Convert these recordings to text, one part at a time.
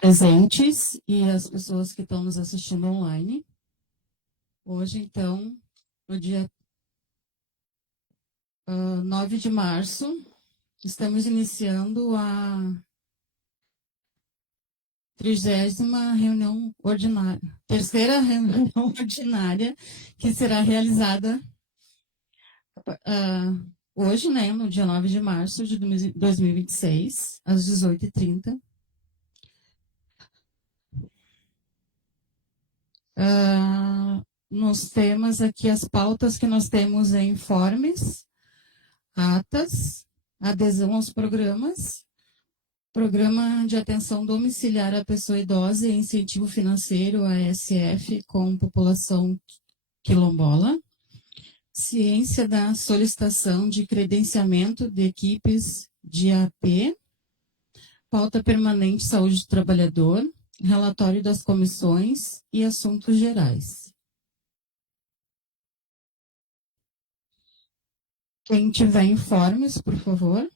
Presentes e as pessoas que estão nos assistindo online. Hoje, então, no dia 9 de março, estamos iniciando a 30ª reunião ordinária, terceira reunião ordinária, que será realizada hoje, né, no dia 9 de março de 2026, às 18h30. Nos temas aqui, as pautas que nós temos em informes, atas, adesão aos programas, programa de atenção domiciliar à pessoa idosa e incentivo financeiro, ASF, com população quilombola, ciência da solicitação de credenciamento de equipes de AP, pauta permanente saúde do trabalhador, relatório das comissões e assuntos gerais. Quem tiver informes, por favor.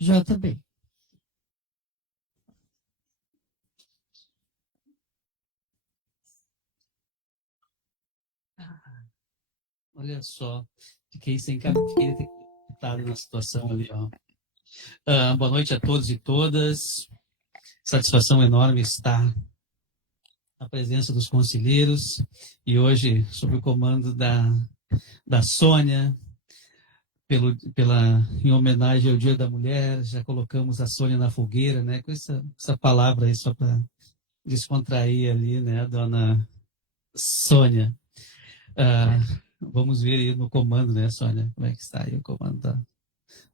JB. Olha só, fiquei sem cabelo, fiquei detectado na situação ali, ó. Boa noite a todos e todas. Satisfação enorme estar na presença dos conselheiros e hoje, sob o comando da Sônia, em homenagem ao Dia da Mulher, já colocamos a Sônia na fogueira, né? Com essa palavra aí, só para descontrair ali, né, dona Sônia. Vamos ver aí no comando, né, Sônia? Como é que está aí o comando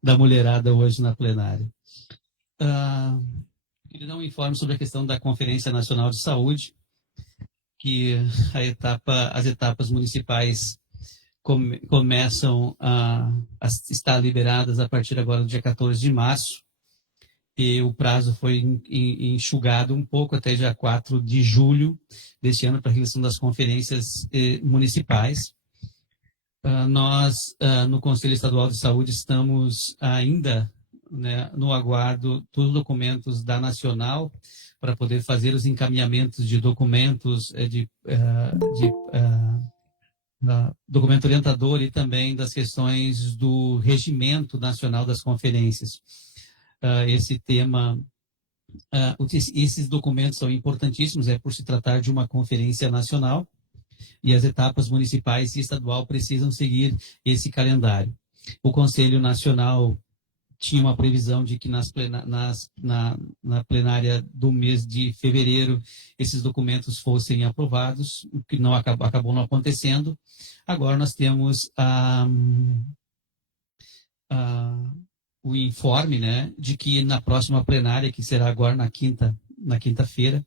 da mulherada hoje na plenária. Queria dar um informe sobre a questão da Conferência Nacional de Saúde, que as etapas municipais começam a estar liberadas a partir agora do dia 14 de março, e o prazo foi enxugado um pouco até dia 4 de julho deste ano para a realização das conferências municipais. Nós, no Conselho Estadual de Saúde, estamos ainda, né, no aguardo dos documentos da Nacional para poder fazer os encaminhamentos de documentos documento orientador e também das questões do regimento nacional das conferências. Esse tema, esses documentos são importantíssimos, por se tratar de uma conferência nacional, e as etapas municipais e estadual precisam seguir esse calendário. O Conselho Nacional tinha uma previsão de que na plenária do mês de fevereiro esses documentos fossem aprovados, o que não acabou não acontecendo. Agora nós temos o informe, né, de que na próxima plenária, que será agora na quinta-feira,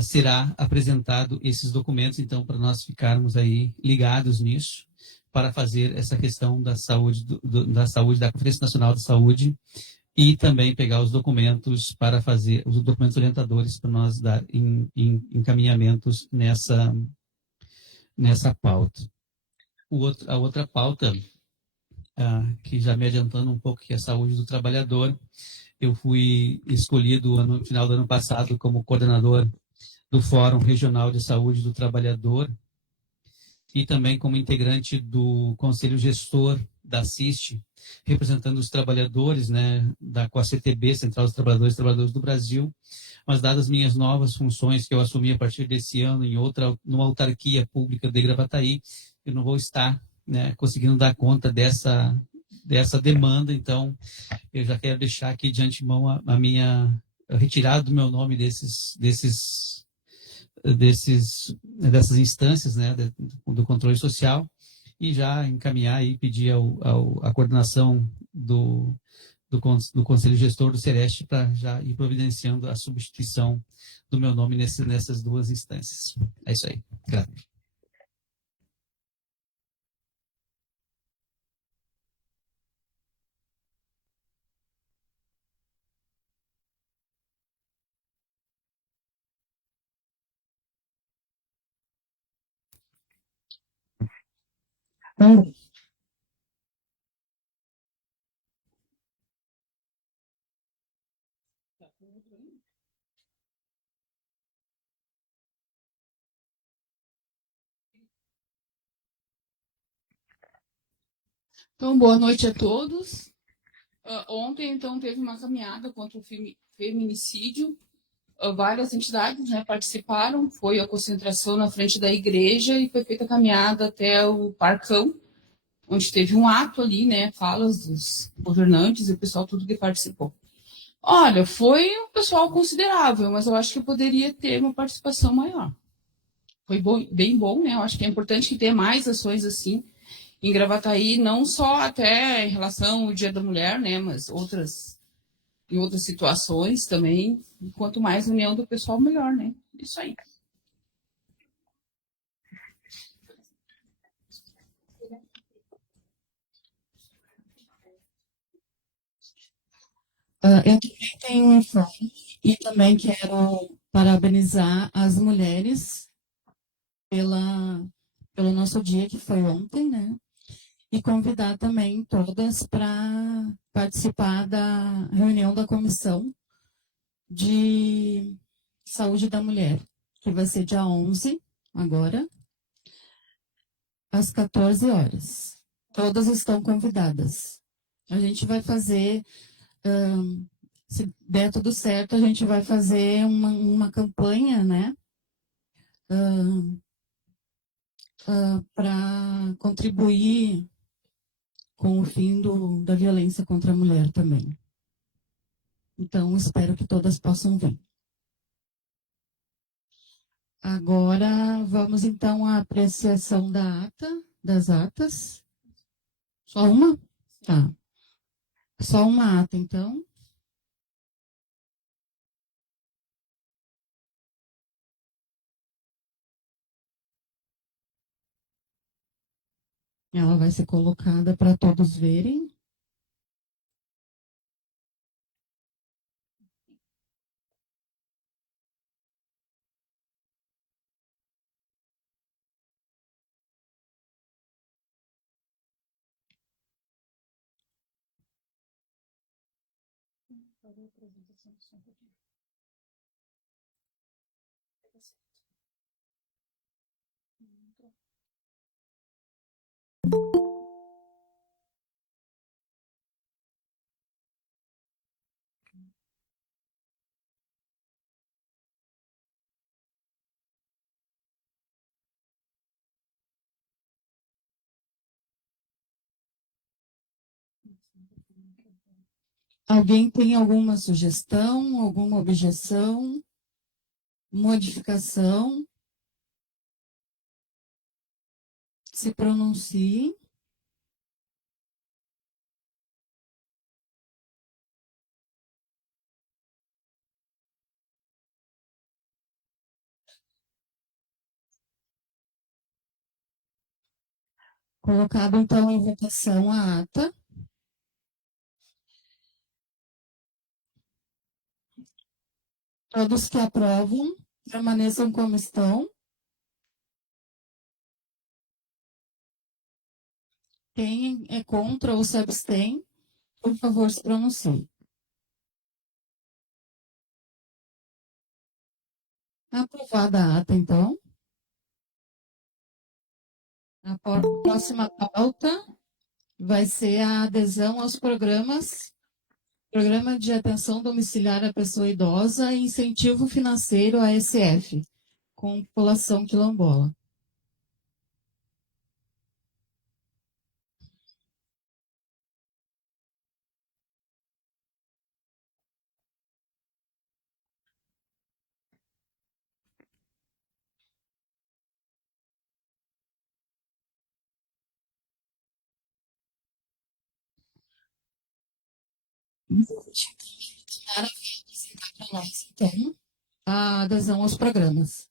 será apresentado esses documentos, então, para nós ficarmos aí ligados nisso, para fazer essa questão da saúde, da Conferência Nacional de Saúde, e também pegar os documentos para fazer, os documentos orientadores para nós dar encaminhamentos nessa pauta. A outra pauta, que já me adiantando um pouco, que é a saúde do trabalhador, eu fui escolhido no final do ano passado como coordenador do Fórum Regional de Saúde do Trabalhador e também como integrante do Conselho Gestor da CIST, representando os trabalhadores, né, da COACTB, Central dos Trabalhadores e Trabalhadoras do Brasil, mas dadas minhas novas funções que eu assumi a partir desse ano numa autarquia pública de Gravataí, eu não vou estar, né, conseguindo dar conta dessa demanda, então eu já quero deixar aqui de antemão a minha retirada do meu nome dessas instâncias, né, do controle social, e já encaminhar e pedir a coordenação do Conselho Gestor do Sereste para já ir providenciando a substituição do meu nome nessas duas instâncias. É isso aí. Graças. Então, boa noite a todos. Ontem, então, teve uma caminhada contra o feminicídio. Várias entidades, né, participaram. Foi a concentração na frente da igreja e foi feita a caminhada até o Parcão, onde teve um ato ali, né, falas dos governantes e o pessoal tudo que participou. Olha, foi um pessoal considerável, mas eu acho que poderia ter uma participação maior. Foi bem bom, né? Eu acho que é importante que tenha mais ações assim em Gravataí, não só até em relação ao Dia da Mulher, né, mas em outras situações também. Quanto mais união do pessoal, melhor, né? Isso aí. Eu também tenho um informe e também quero parabenizar as mulheres pelo nosso dia que foi ontem, né? E convidar também todas para participar da reunião da Comissão de Saúde da Mulher, que vai ser dia 11, agora, às 14 horas. Todas estão convidadas. A gente vai fazer, se der tudo certo, a gente vai fazer uma campanha, né? Para contribuir com o fim da violência contra a mulher também. Então, espero que todas possam vir. Agora, vamos então à apreciação das atas. Só uma? Tá. Só uma ata, então. Ela vai ser colocada para todos verem. Alguém tem alguma sugestão, alguma objeção, modificação? Se pronuncie. Colocado, então, em votação a ata. Todos que aprovam, permaneçam como estão. Quem é contra ou se abstém, por favor, se pronuncie. Aprovada a ata, então. A próxima pauta vai ser a adesão aos programas, Programa de Atenção Domiciliar à Pessoa Idosa e Incentivo Financeiro ASF, com população quilombola. Para apresentar para nós, então, a adesão aos programas.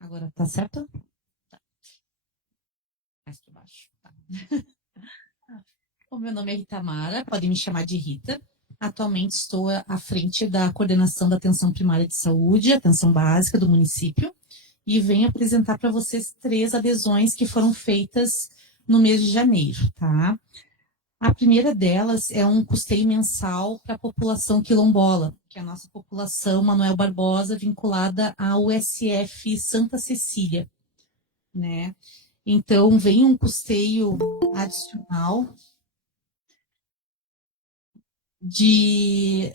Agora tá certo? Tá. Mais para baixo. Tá. O meu nome é Rita Mara, podem me chamar de Rita. Atualmente estou à frente da coordenação da atenção primária de saúde, atenção básica do município, e venho apresentar para vocês 3 adesões que foram feitas no mês de janeiro, tá? A primeira delas é um custeio mensal para a população quilombola, que é a nossa população Manuel Barbosa, vinculada ao USF Santa Cecília, né? Então, vem um custeio adicional de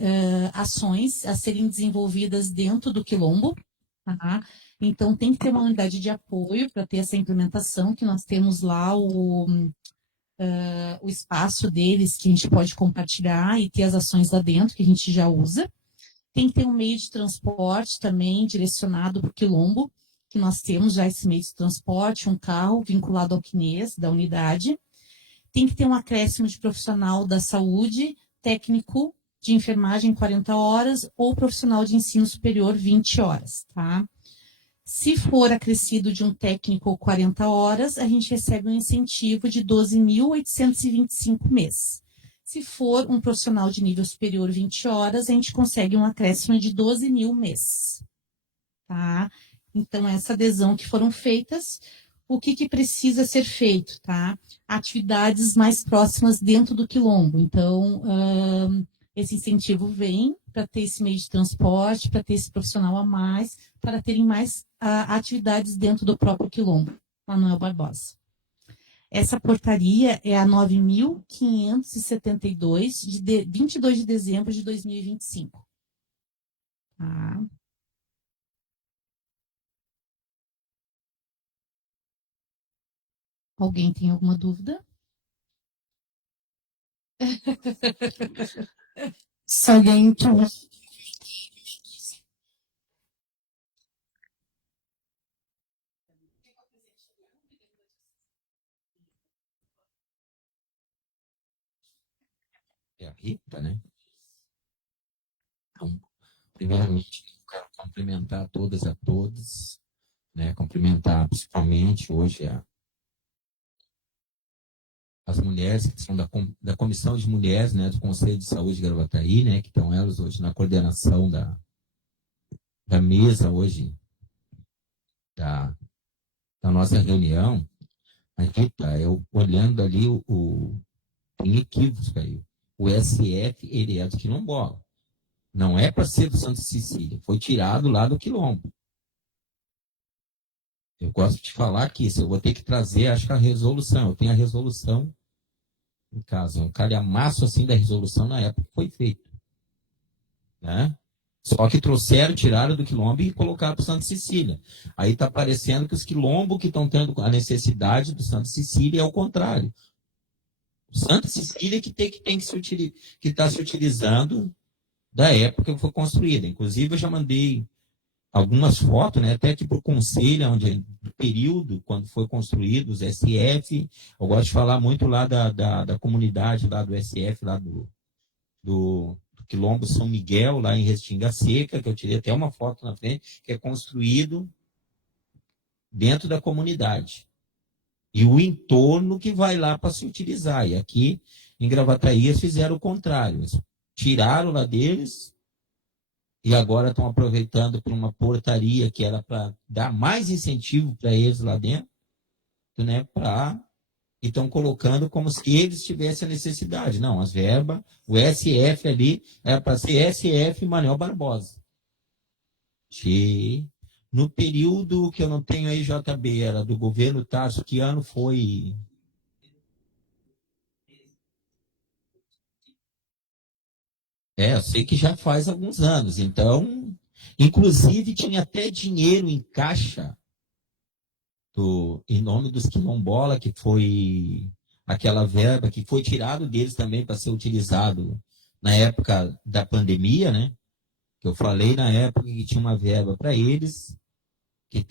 ações a serem desenvolvidas dentro do Quilombo, tá? Então, tem que ter uma unidade de apoio para ter essa implementação, que nós temos lá o espaço deles que a gente pode compartilhar e ter as ações lá dentro que a gente já usa. Tem que ter um meio de transporte também direcionado para o Quilombo, que nós temos já esse meio de transporte, um carro vinculado ao CNES da unidade. Tem que ter um acréscimo de profissional da saúde, técnico de enfermagem 40 horas ou profissional de ensino superior 20 horas, tá? Se for acrescido de um técnico 40 horas, a gente recebe um incentivo de 12.825 mês. Se for um profissional de nível superior 20 horas, a gente consegue um acréscimo de 12.000 mês. Tá? Então, essa adesão que foram feitas, o que precisa ser feito? Tá? Atividades mais próximas dentro do Quilombo. Então, esse incentivo vem para ter esse meio de transporte, para ter esse profissional a mais, para terem mais atividades dentro do próprio Quilombo, Manuel Barbosa. Essa portaria é a 9.572, de 22 de dezembro de 2025. Tá? Alguém tem alguma dúvida? Se alguém tiver. É a Rita, né? Então, primeiramente, eu quero cumprimentar todas a todos, né? Cumprimentar principalmente hoje as mulheres que são da Comissão de Mulheres, né? Do Conselho de Saúde de Gravataí, né? Que estão elas hoje na coordenação da mesa hoje da nossa reunião. A Rita, eu olhando ali tem equívocos aí. O SF, ele é do Quilombola. Não é para ser do Santa Cecília. Foi tirado lá do Quilombo. Eu gosto de falar aqui, se eu vou ter que trazer, acho que a resolução. Eu tenho a resolução em casa. Um calhamaço assim da resolução na época que foi feito. Né? Só que tiraram do Quilombo e colocaram para o Santa Cecília. Aí está parecendo que os quilombos que estão tendo a necessidade do Santa Cecília é o contrário. O Santa Cecília que está se utilizando da época que foi construída. Inclusive, eu já mandei algumas fotos, né, até aqui para o conselho, do período, quando foi construído os SF. Eu gosto de falar muito lá da comunidade lá do SF, lá do Quilombo São Miguel, lá em Restinga Seca, que eu tirei até uma foto na frente, que é construído dentro da comunidade. E o entorno que vai lá para se utilizar. E aqui, em Gravataí, eles fizeram o contrário. Eles tiraram lá deles e agora estão aproveitando para uma portaria que era para dar mais incentivo para eles lá dentro, né? E estão colocando como se eles tivessem a necessidade. Não, as verbas, o SF ali era para ser SF Manuel Barbosa. No período que eu não tenho aí, JB, era do governo Tarso, que ano foi? Eu sei que já faz alguns anos. Então, inclusive, tinha até dinheiro em caixa em nome dos quilombola, que foi aquela verba que foi tirado deles também para ser utilizado na época da pandemia, né? Que eu falei na época que tinha uma verba para eles, que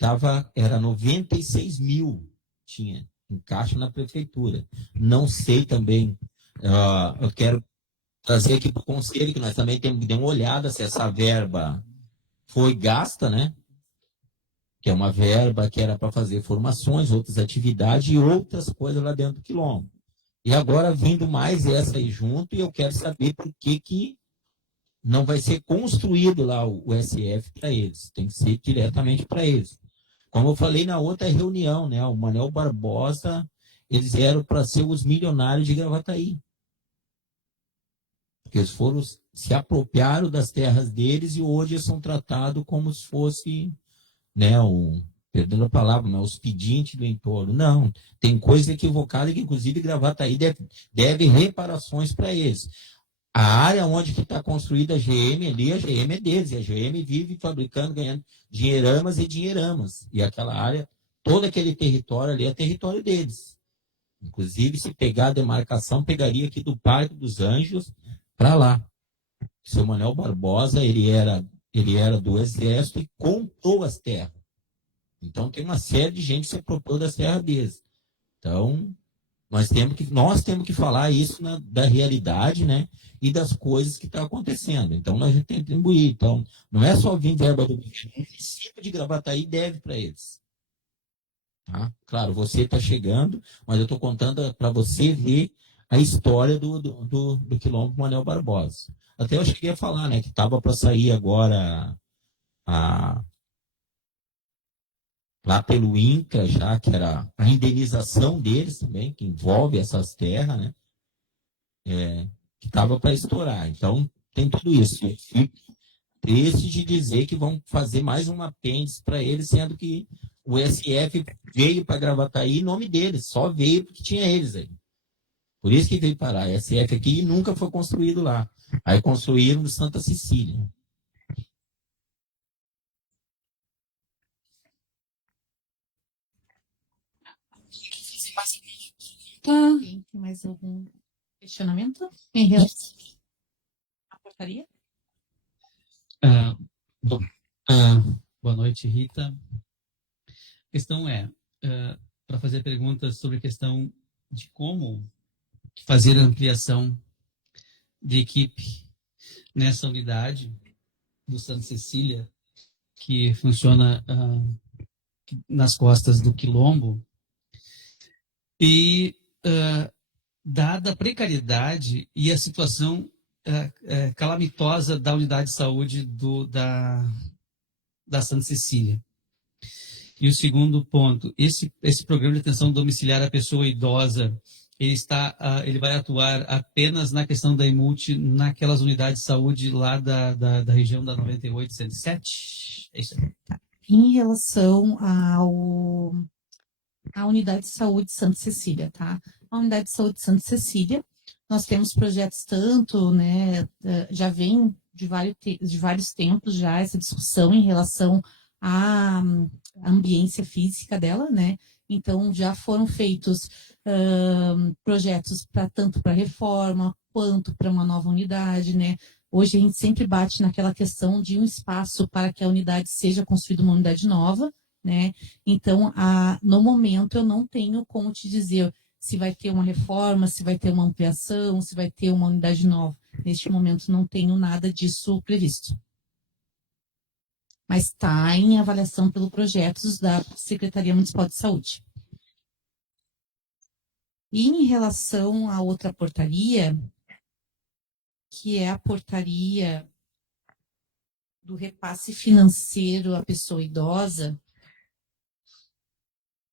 era 96 mil, tinha em caixa na prefeitura. Não sei também, eu quero trazer aqui para o conselho, que nós também temos que dar uma olhada se essa verba foi gasta, né? Que é uma verba que era para fazer formações, outras atividades e outras coisas lá dentro do Quilombo. E agora vindo mais essa aí junto, e eu quero saber por que não vai ser construído lá o SF para eles. Tem que ser diretamente para eles. Como eu falei na outra reunião, né? O Manuel Barbosa, eles eram para ser os milionários de Gravataí. Porque eles foram se apropriaram das terras deles e hoje são tratados como se fosse, né, perdendo a palavra, né, os pedintes do entorno. Não, tem coisa equivocada que, inclusive, Gravataí deve reparações para eles. A área onde está construída a GM ali, a GM é deles, e a GM vive fabricando, ganhando dinheiramas e dinheiramas. E aquela área, todo aquele território ali é território deles. Inclusive, se pegar a demarcação, pegaria aqui do Parque dos Anjos para lá. O seu Manuel Barbosa, ele era do Exército e comprou as terras. Então, tem uma série de gente que se apropriou das terras deles. Então, nós temos que falar isso da realidade, né? E das coisas que estão acontecendo. Então, nós temos que atribuir. Então, não é só vir verba do governo, o município de Gravataí deve para eles. Tá? Claro, você está chegando, mas eu estou contando para você ver a história do Quilombo Manuel Barbosa. Até eu cheguei a falar, né, que estava para sair agora lá pelo INCRA, já que era a indenização deles também, que envolve essas terras, né, que estava para estourar. Então, tem tudo isso. Eu fico triste de dizer que vão fazer mais um apêndice para eles, sendo que o SF veio para Gravataí em nome deles, só veio porque tinha eles aí. Por isso que veio parar. A SF aqui e nunca foi construído lá. Aí construíram no Santa Cecília. Tá. Tem mais algum questionamento em relação à portaria? Boa noite, Rita. A questão é, para fazer perguntas sobre a questão de como fazer a ampliação de equipe nessa unidade do Santa Cecília, que funciona nas costas do Quilombo, e dada a precariedade e a situação calamitosa da unidade de saúde da Santa Cecília. E o segundo ponto, esse programa de atenção domiciliar à pessoa idosa, ele vai atuar apenas na questão da EMULT, naquelas unidades de saúde lá da região da 98, 107? É isso aí. Em relação à unidade de saúde Santa Cecília, tá? A unidade de saúde Santa Cecília, nós temos projetos tanto, né, já vem de vários tempos já essa discussão em relação à ambiência física dela, né? Então, já foram feitos projetos tanto para reforma quanto para uma nova unidade, né? Hoje a gente sempre bate naquela questão de um espaço para que a unidade seja construída uma unidade nova, né? Então, no momento, eu não tenho como te dizer se vai ter uma reforma, se vai ter uma ampliação, se vai ter uma unidade nova. Neste momento, não tenho nada disso previsto. Mas está em avaliação pelo projetos da Secretaria Municipal de Saúde. E em relação à outra portaria, que é a portaria do repasse financeiro à pessoa idosa,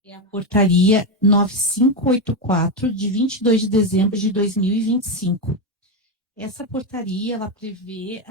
é a portaria 9584, de 22 de dezembro de 2025. Essa portaria, ela prevê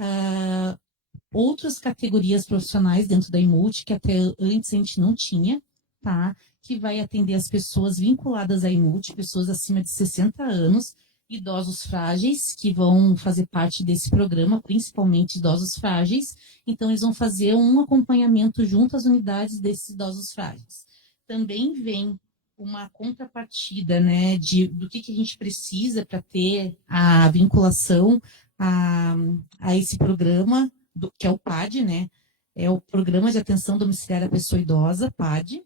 outras categorias profissionais dentro da EMULT, que até antes a gente não tinha, tá? Que vai atender as pessoas vinculadas à EMULT, pessoas acima de 60 anos, idosos frágeis, que vão fazer parte desse programa, principalmente idosos frágeis. Então, eles vão fazer um acompanhamento junto às unidades desses idosos frágeis. Também vem uma contrapartida, né, do que a gente precisa para ter a vinculação a esse programa, que é o PAD, né? É o Programa de Atenção Domiciliar à Pessoa Idosa, PAD,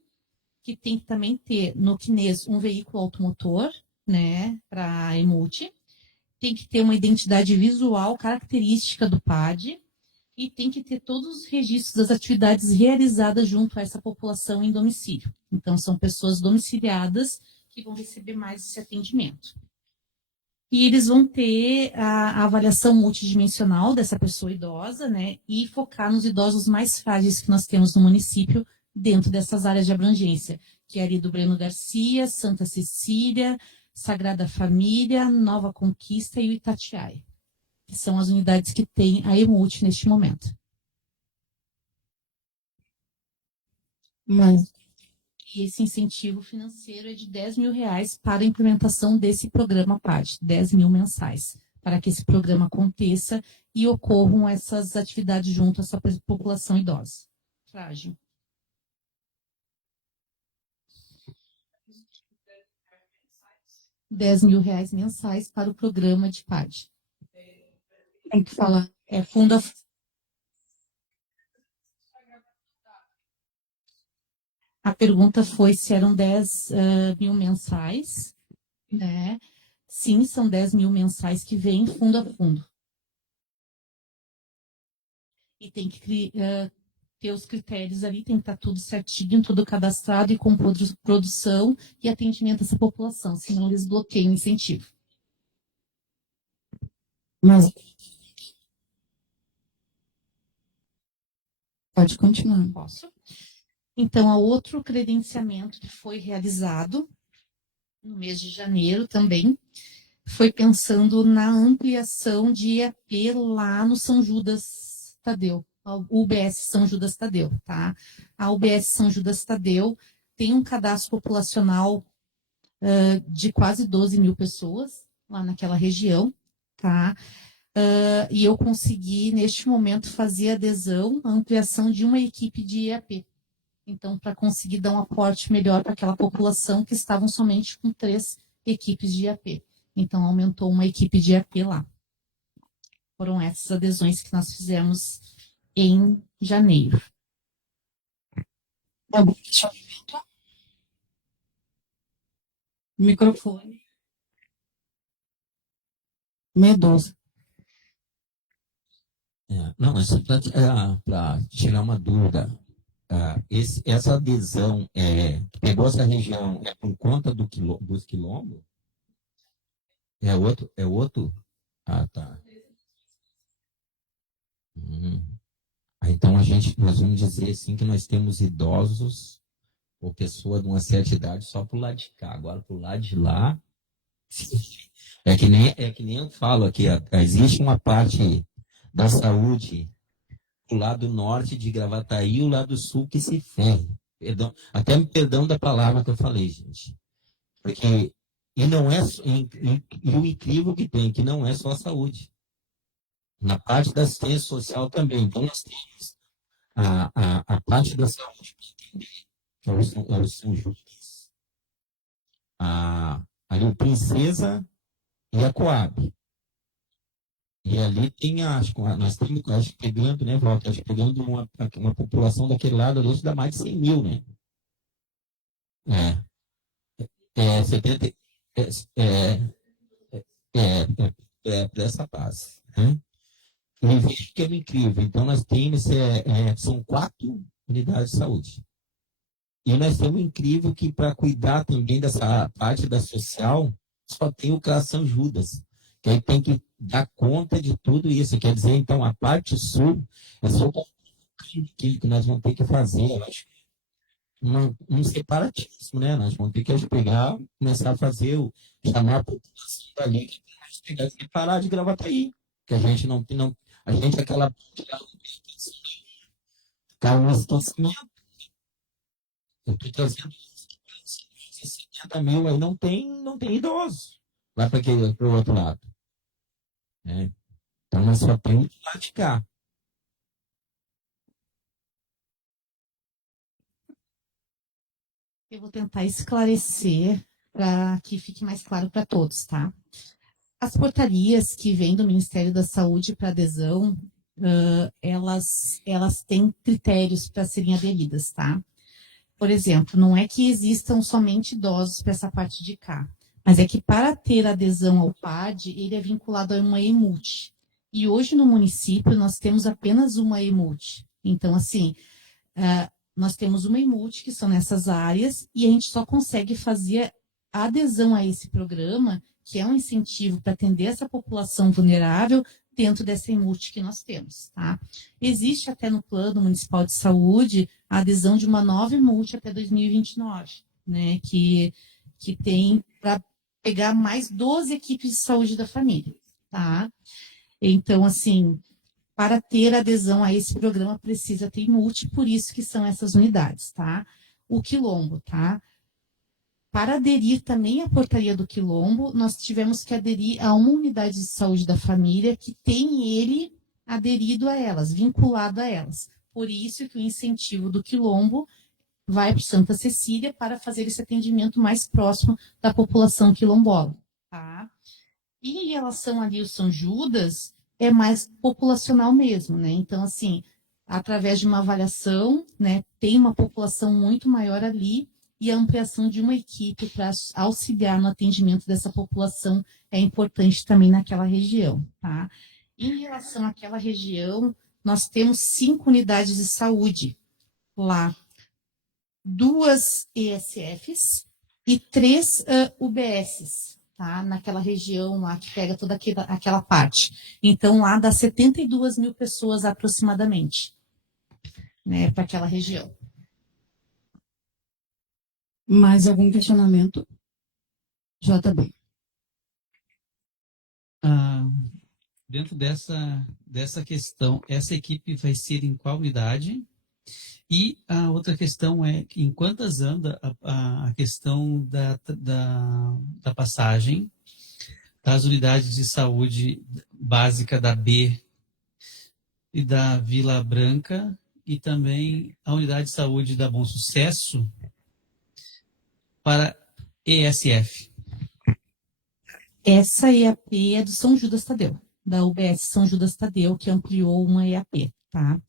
que tem que também ter no CNES um veículo automotor, né, para a EMULT, tem que ter uma identidade visual característica do PAD e tem que ter todos os registros das atividades realizadas junto a essa população em domicílio. Então, são pessoas domiciliadas que vão receber mais esse atendimento. E eles vão ter a avaliação multidimensional dessa pessoa idosa, né, e focar nos idosos mais frágeis que nós temos no município dentro dessas áreas de abrangência, que é ali do Breno Garcia, Santa Cecília, Sagrada Família, Nova Conquista e o Itatiaia. que são as unidades que têm a EMUT neste momento. Mas, E esse incentivo financeiro é de R$10 mil para a implementação desse programa PAD, 10 mil mensais, para que esse programa aconteça e ocorram essas atividades junto a essa população idosa. Frágil. R$10 mil mensais para o programa de PAD. tem que falar. É fundo a... A pergunta foi se eram 10 mil mensais, né? Sim, são 10 mil mensais que vêm fundo a fundo. E tem que ter os critérios ali, tem que estar tudo certinho, tudo cadastrado e com produção e atendimento a essa população, senão eles bloqueiam o incentivo. Mas pode continuar. Posso? Então, há outro credenciamento que foi realizado no mês de janeiro também, foi pensando na ampliação de IAP lá no São Judas Tadeu, a UBS São Judas Tadeu, tá? A UBS São Judas Tadeu tem um cadastro populacional de quase 12 mil pessoas lá naquela região, tá? E eu consegui, neste momento, fazer adesão, a ampliação de uma equipe de IAP. Então, para conseguir dar um aporte melhor para aquela população que estavam somente com 3 equipes de IAP. Então, aumentou uma equipe de IAP lá. Foram essas adesões que nós fizemos em janeiro. Algum questionamento? Microfone. Medosa. Não, é só para tirar uma dúvida. Essa adesão pegou essa região por conta dos quilombos? É outro? Ah, tá. Então nós vamos dizer assim que nós temos idosos ou pessoa de uma certa idade só pro lado de cá. Agora pro lado de lá é que nem eu falo aqui, existe uma parte da saúde o lado norte de Gravataí e o lado sul que se ferre. Perdão, até me perdão da palavra que eu falei, gente. Porque, e não é, e o incrível que tem, que não é só a saúde. Na parte da assistência social também. Então, nós temos a parte da saúde, que é o São Judas, ali o Princesa e a Coab. E ali tem, nós estamos, acho, pegando, né, Walter? Acho, pegando uma população daquele lado, hoje dá mais de 100 mil, né? 70, dessa base, né? E vejo que é incrível. Então, nós temos, são 4 unidades de saúde. E nós temos incrível que, para cuidar também dessa parte da social, só tem o CRAS São Judas, que aí tem que dar conta de tudo isso. Quer dizer, então, a parte sul é só que nós vamos ter que fazer, eu acho, um separatismo, né? Nós vamos ter que pegar, começar a fazer, chamar a população dali, que nós temos que parar de Gravataí, que a gente não a gente aquela cai um esquecimento. Eu estou trazendo 70 mil, aí não tem idoso. Vai para o outro lado. Então, nós só temos que praticar. Eu vou tentar esclarecer para que fique mais claro para todos, tá? As portarias que vêm do Ministério da Saúde para adesão, elas têm critérios para serem aderidas, tá? Por exemplo, não é que existam somente idosos para essa parte de cá, mas é que para ter adesão ao PAD, ele é vinculado a uma EMUT. E hoje no município nós temos apenas uma EMUT. Então, assim, nós temos uma EMUT, que são nessas áreas, e a gente só consegue fazer a adesão a esse programa, que é um incentivo para atender essa população vulnerável dentro dessa EMUT que nós temos, tá? Existe até no Plano Municipal de Saúde a adesão de uma nova EMUT até 2029, né? Que tem para pegar mais 12 equipes de saúde da família, tá? Então, assim, para ter adesão a esse programa precisa ter multi, por isso que são essas unidades, tá? O quilombo, tá? Para aderir também à portaria do quilombo, nós tivemos que aderir a uma unidade de saúde da família que tem ele aderido a elas, vinculado a elas. Por isso que o incentivo do quilombo vai para Santa Cecília para fazer esse atendimento mais próximo da população quilombola, tá? E em relação ali ao São Judas, é mais populacional mesmo, né? Então, assim, através de uma avaliação, né, tem uma população muito maior ali e a ampliação de uma equipe para auxiliar no atendimento dessa população é importante também naquela região, tá? Em relação àquela região, nós temos 5 unidades de saúde lá, 2 ESFs e 3 UBSs, tá? Naquela região lá que pega toda aquela parte. Então, lá dá 72 mil pessoas aproximadamente, né, para aquela região. Mais algum questionamento? JB. Dentro dessa questão, essa equipe vai ser em qual unidade? E a outra questão é em quantas anda a questão da passagem das unidades de saúde básica da B e da Vila Branca e também a unidade de saúde da Bom Sucesso para ESF. Essa EAP é do São Judas Tadeu, da UBS São Judas Tadeu, que ampliou uma EAP, tá?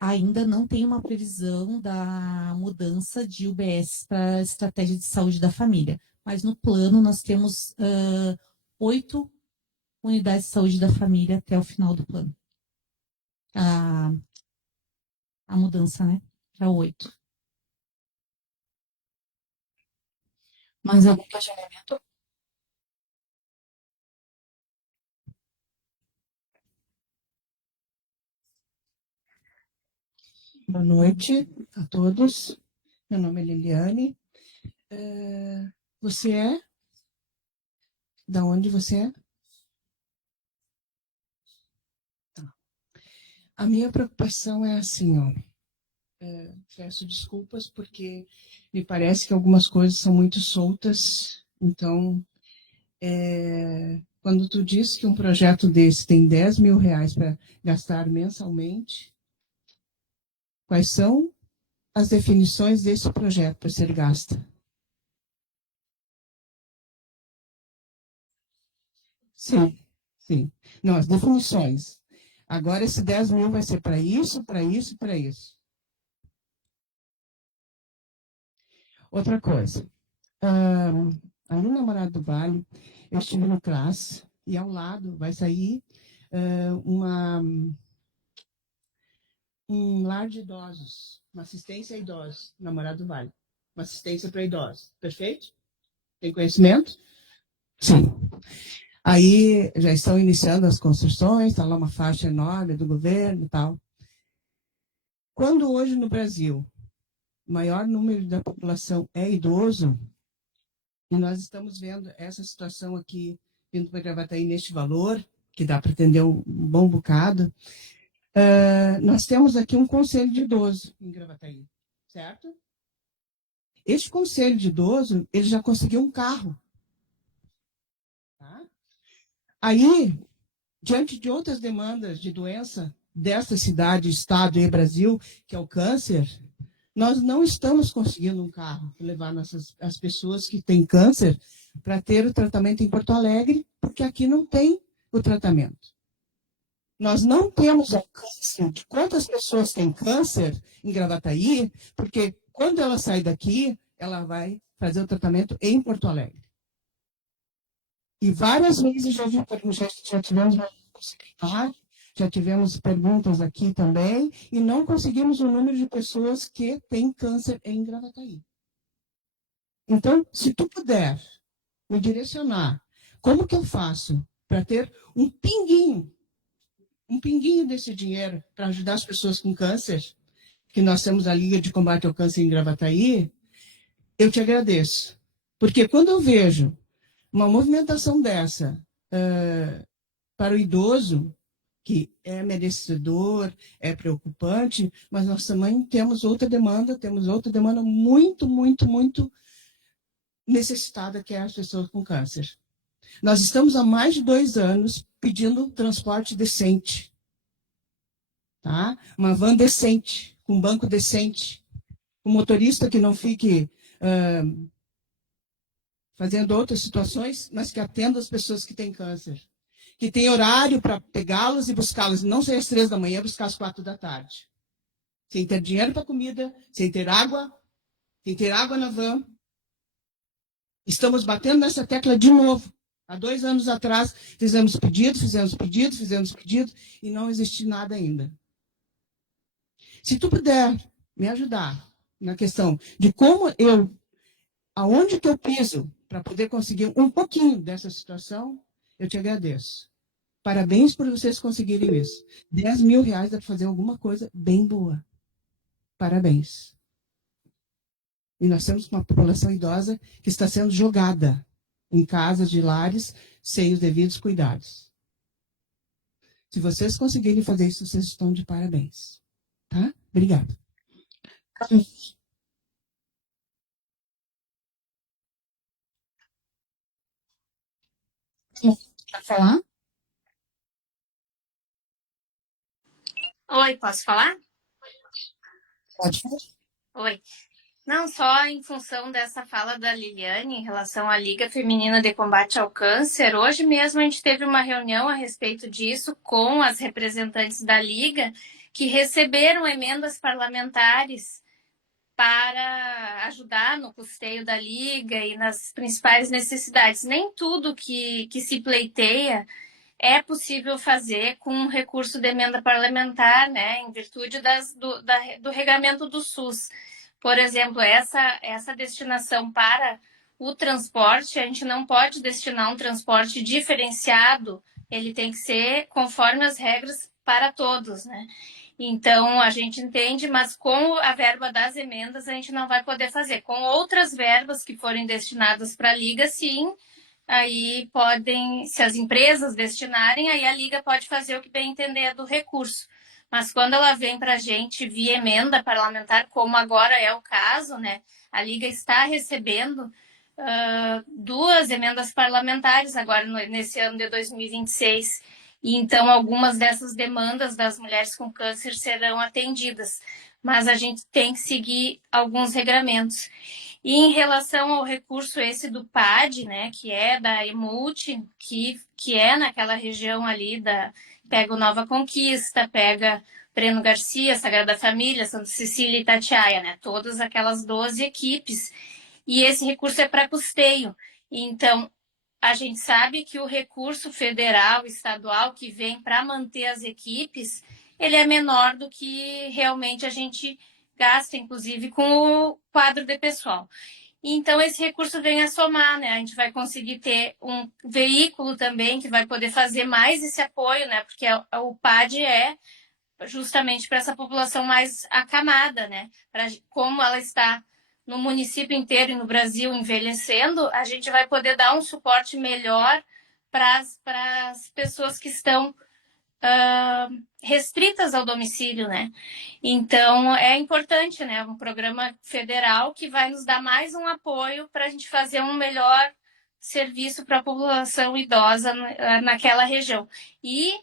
Ainda não tem uma previsão da mudança de UBS para a estratégia de saúde da família, mas no plano nós temos 8 unidades de saúde da família até o final do plano. A mudança, né? Para 8. Mais algum questionamento? Boa noite a todos. Meu nome é Liliane. Você é? Da onde você é? Tá. A minha preocupação é assim, ó. Peço desculpas porque me parece que algumas coisas são muito soltas. Então, quando tu diz que um projeto desse tem 10 mil reais para gastar mensalmente, quais são as definições desse projeto para ser gasta? Sim, sim. Não, as definições. Agora, esse 10 mil vai ser para isso, para isso e para isso. Outra coisa. Ali na Morada do Vale, eu estive no CRAS e ao lado vai sair um lar de idosos, uma assistência a idosos na Morada do Vale. Uma assistência para idosos. Perfeito? Tem conhecimento? Sim. Aí já estão iniciando as construções, está lá uma faixa enorme do governo e tal. Quando hoje no Brasil o maior número da população é idoso, e nós estamos vendo essa situação aqui vindo para Gravataí neste valor, que dá para atender um bom bocado, nós temos aqui um conselho de idoso em Gravataí, certo? Este conselho de idoso, ele já conseguiu um carro. Tá? Aí, diante de outras demandas de doença desta cidade, estado e Brasil, que é o câncer, nós não estamos conseguindo um carro para levar as pessoas que têm câncer para ter o tratamento em Porto Alegre, porque aqui não tem o tratamento. Nós não temos alcance de quantas pessoas têm câncer em Gravataí, porque quando ela sai daqui, ela vai fazer o tratamento em Porto Alegre. E várias vezes já tivemos já tivemos perguntas aqui também, e não conseguimos o número de pessoas que têm câncer em Gravataí. Então, se tu puder me direcionar, como que eu faço para ter um pinguinho desse dinheiro para ajudar as pessoas com câncer, que nós temos a Liga de Combate ao Câncer em Gravataí, eu te agradeço. Porque quando eu vejo uma movimentação dessa, para o idoso, que é merecedor, é preocupante, mas nós também temos outra demanda muito, muito, muito necessitada, que é as pessoas com câncer. Nós estamos há mais de 2 anos pedindo transporte decente, tá? Uma van decente, com um banco decente, um motorista que não fique fazendo outras situações, mas que atenda as pessoas que têm câncer. Que tem horário para pegá-los e buscá-los, não ser às 3 da manhã, buscar às 4 da tarde. Sem ter dinheiro para comida, sem ter água na van. Estamos batendo nessa tecla de novo. Há 2 anos atrás, fizemos pedido, e não existe nada ainda. Se tu puder me ajudar na questão de aonde que eu piso para poder conseguir um pouquinho dessa situação, eu te agradeço. Parabéns por vocês conseguirem isso. 10 mil reais dá para fazer alguma coisa bem boa. Parabéns. E nós temos uma população idosa que está sendo jogada em casas de lares sem os devidos cuidados. Se vocês conseguirem fazer isso, vocês estão de parabéns. Tá? Obrigada. Quer falar? Oi, posso falar? Pode falar. Oi. Não, só em função dessa fala da Liliane em relação à Liga Feminina de Combate ao Câncer, hoje mesmo a gente teve uma reunião a respeito disso com as representantes da Liga que receberam emendas parlamentares para ajudar no custeio da Liga e nas principais necessidades. Nem tudo que se pleiteia é possível fazer com um recurso de emenda parlamentar, né, em virtude do regramento do SUS. Por exemplo, essa destinação para o transporte, a gente não pode destinar um transporte diferenciado, ele tem que ser conforme as regras para todos, né? Então, a gente entende, mas com a verba das emendas, a gente não vai poder fazer. Com outras verbas que forem destinadas para a Liga, sim, aí podem, se as empresas destinarem, aí a Liga pode fazer o que bem entender do recurso. Mas quando ela vem para a gente via emenda parlamentar, como agora é o caso, né? A Liga está recebendo 2 emendas parlamentares agora nesse ano de 2026. E então algumas dessas demandas das mulheres com câncer serão atendidas. Mas a gente tem que seguir alguns regramentos. E em relação ao recurso esse do PAD, né, que é da EMUT, que é naquela região ali pega o Nova Conquista, pega Breno Garcia, Sagrada Família, Santa Cecília e Itatiaia, né, todas aquelas 12 equipes. E esse recurso é para custeio. Então, a gente sabe que o recurso federal, estadual, que vem para manter as equipes, ele é menor do que realmente a gente gasta, inclusive, com o quadro de pessoal. Então, esse recurso vem a somar, né? A gente vai conseguir ter um veículo também que vai poder fazer mais esse apoio, né? Porque o PAD é justamente para essa população mais acamada, né? Como ela está no município inteiro e no Brasil envelhecendo, a gente vai poder dar um suporte melhor para as pessoas que estão restritas ao domicílio, né? Então, é importante, né? Um programa federal que vai nos dar mais um apoio para a gente fazer um melhor serviço para a população idosa naquela região. E,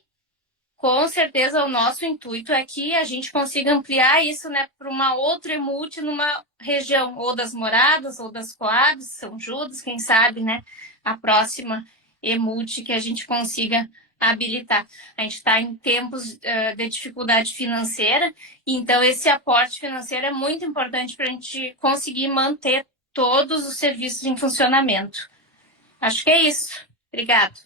com certeza, o nosso intuito é que a gente consiga ampliar isso, né, para uma outra EMUT numa região, ou das Moradas, ou das Coabs, São Judas, quem sabe, né? A próxima EMUT que a gente consiga habilitar. A gente está em tempos de dificuldade financeira, então esse aporte financeiro é muito importante para a gente conseguir manter todos os serviços em funcionamento. Acho que é isso. Obrigado.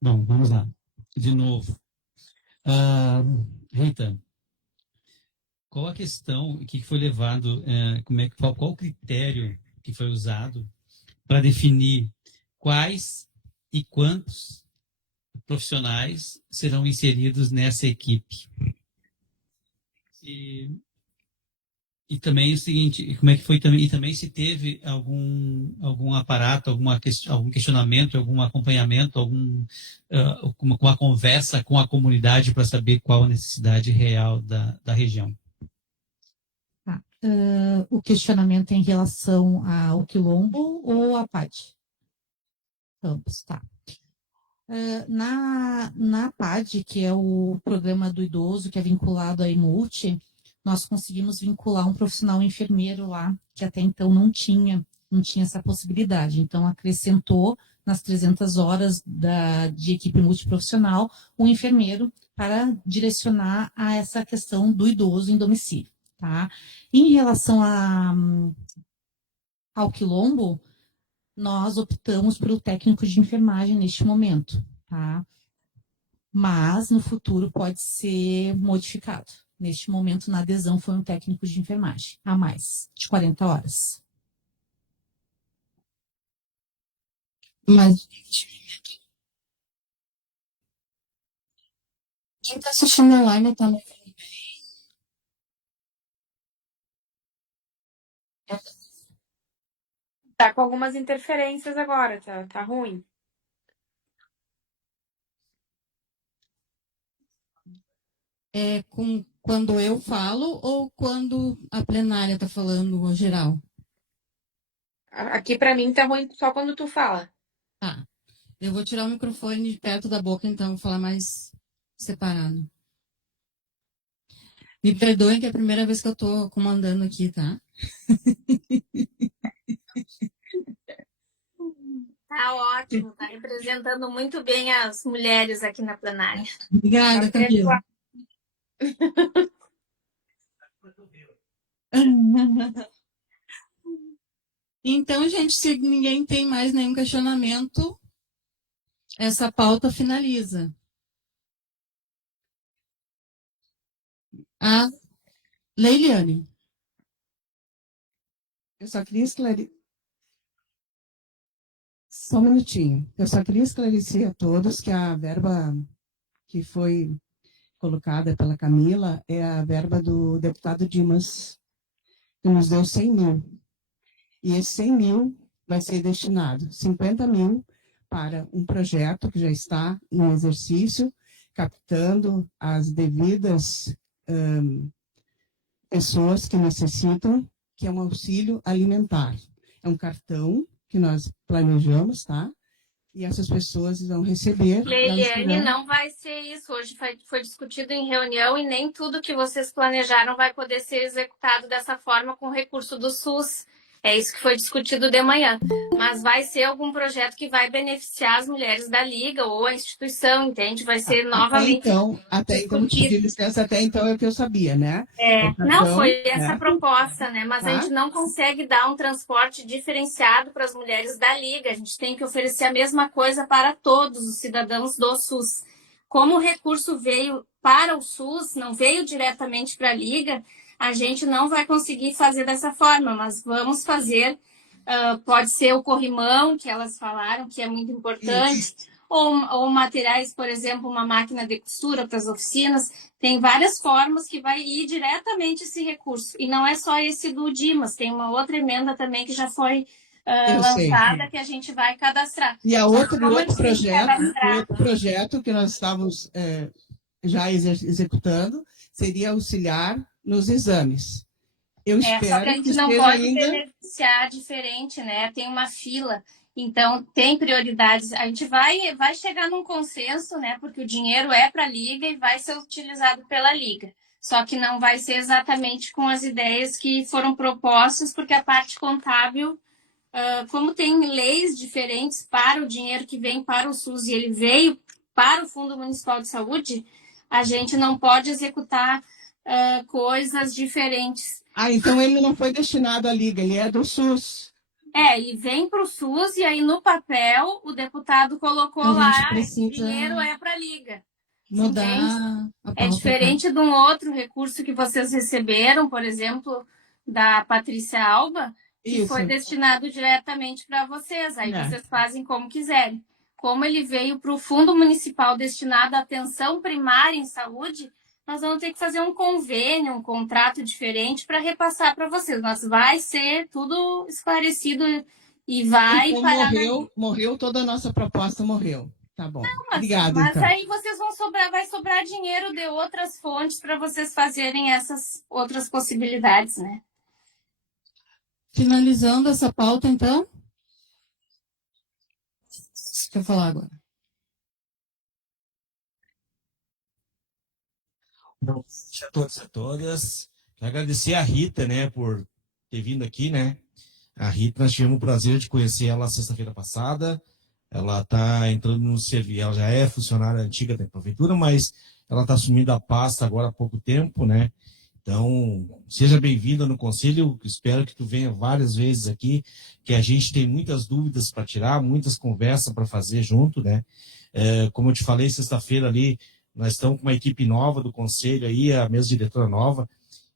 Bom, vamos lá. De novo. Rita, qual a questão que foi levado, qual o critério que foi usado para definir quais e quantos profissionais serão inseridos nessa equipe? E também o seguinte, como é que foi também, e também se teve algum aparato, algum questionamento, algum acompanhamento, uma conversa com a comunidade para saber qual a necessidade real da região. Tá. O questionamento é em relação ao quilombo ou à PAD? Ambos, tá. Na PAD, que é o programa do idoso, que é vinculado à Emult, nós conseguimos vincular um profissional enfermeiro lá, que até então não tinha essa possibilidade. Então, acrescentou nas 300 horas de equipe multiprofissional um enfermeiro para direcionar a essa questão do idoso em domicílio. Tá? Em relação ao quilombo, nós optamos pelo técnico de enfermagem neste momento, tá? Mas no futuro pode ser modificado. Neste momento, na adesão, foi um técnico de enfermagem, a mais, de 40 horas. Mas quem está assistindo online está no Tá com algumas interferências agora, tá ruim. quando eu falo ou quando a plenária está falando no geral? Aqui para mim tá ruim só quando tu fala. Tá. Eu vou tirar o microfone de perto da boca, então, vou falar mais separado. Me perdoem que é a primeira vez que eu estou comandando aqui, tá? Tá ótimo, tá representando muito bem as mulheres aqui na plenária. Obrigada, Camila. Então, gente, se ninguém tem mais nenhum questionamento, essa pauta finaliza. A Leiliane. Eu só queria esclarecer. Só um minutinho. Eu só queria esclarecer a todos que a verba que foi colocada pela Camila é a verba do deputado Dimas, que nos deu 100 mil. E esse 100 mil vai ser destinado 50 mil para um projeto que já está em exercício, captando as devidas pessoas que necessitam, que é um auxílio alimentar. É um cartão que nós planejamos, tá? E essas pessoas vão receber. Leiliane, não vai ser isso. Hoje foi discutido em reunião e nem tudo que vocês planejaram vai poder ser executado dessa forma com recurso do SUS. É isso que foi discutido de manhã. Mas vai ser algum projeto que vai beneficiar as mulheres da Liga ou a instituição, entende? Vai ser novamente. Até então, pedir licença, até então é o que eu sabia, né? Não foi essa a proposta, né? Mas a gente não consegue dar um transporte diferenciado para as mulheres da Liga. A gente tem que oferecer a mesma coisa para todos os cidadãos do SUS. Como o recurso veio para o SUS, não veio diretamente para a Liga, a gente não vai conseguir fazer dessa forma, mas vamos fazer. Pode ser o corrimão, que elas falaram, que é muito importante, ou materiais, por exemplo, uma máquina de costura para as oficinas. Tem várias formas que vai ir diretamente esse recurso. E não é só esse do Dimas, tem uma outra emenda também que já foi lançada, que a gente vai cadastrar. E a outro projeto que nós estávamos já executando seria auxiliar nos exames. Eu espero só que a gente não pode beneficiar diferente, né? Tem uma fila, então tem prioridades. A gente vai chegar num consenso, né? Porque o dinheiro é para a Liga e vai ser utilizado pela Liga. Só que não vai ser exatamente com as ideias que foram propostas, porque a parte contábil, como tem leis diferentes para o dinheiro que vem para o SUS e ele veio para o Fundo Municipal de Saúde, a gente não pode executar coisas diferentes. Então ele não foi destinado à Liga, ele é do SUS. E vem para o SUS e aí no papel o deputado colocou lá, dinheiro é para a Liga. Mudar é diferente de um outro recurso que vocês receberam, por exemplo, da Patrícia Alba, que foi destinado diretamente para vocês. Aí vocês fazem como quiserem. Como ele veio para o Fundo Municipal destinado à atenção primária em saúde, nós vamos ter que fazer um convênio, um contrato diferente para repassar para vocês. Mas vai ser tudo esclarecido e vai Então parar morreu toda a nossa proposta, morreu. Tá bom. Mas, Obrigada, mas então. aí vocês vai sobrar dinheiro de outras fontes para vocês fazerem essas outras possibilidades, né? Finalizando essa pauta, então. Quer eu falar agora? Boa noite a todos e a todas. Quero agradecer a Rita, né, por ter vindo aqui, né? A Rita, nós tivemos o prazer de conhecer ela sexta-feira passada. Ela está entrando no serviço, ela já é funcionária antiga da prefeitura, mas ela está assumindo a pasta agora há pouco tempo, né? Então, seja bem-vinda no conselho. Espero que tu venha várias vezes aqui, que a gente tem muitas dúvidas para tirar, muitas conversas para fazer junto, né? Como eu te falei sexta-feira ali, nós estamos com uma equipe nova do conselho aí, a mesa diretora nova.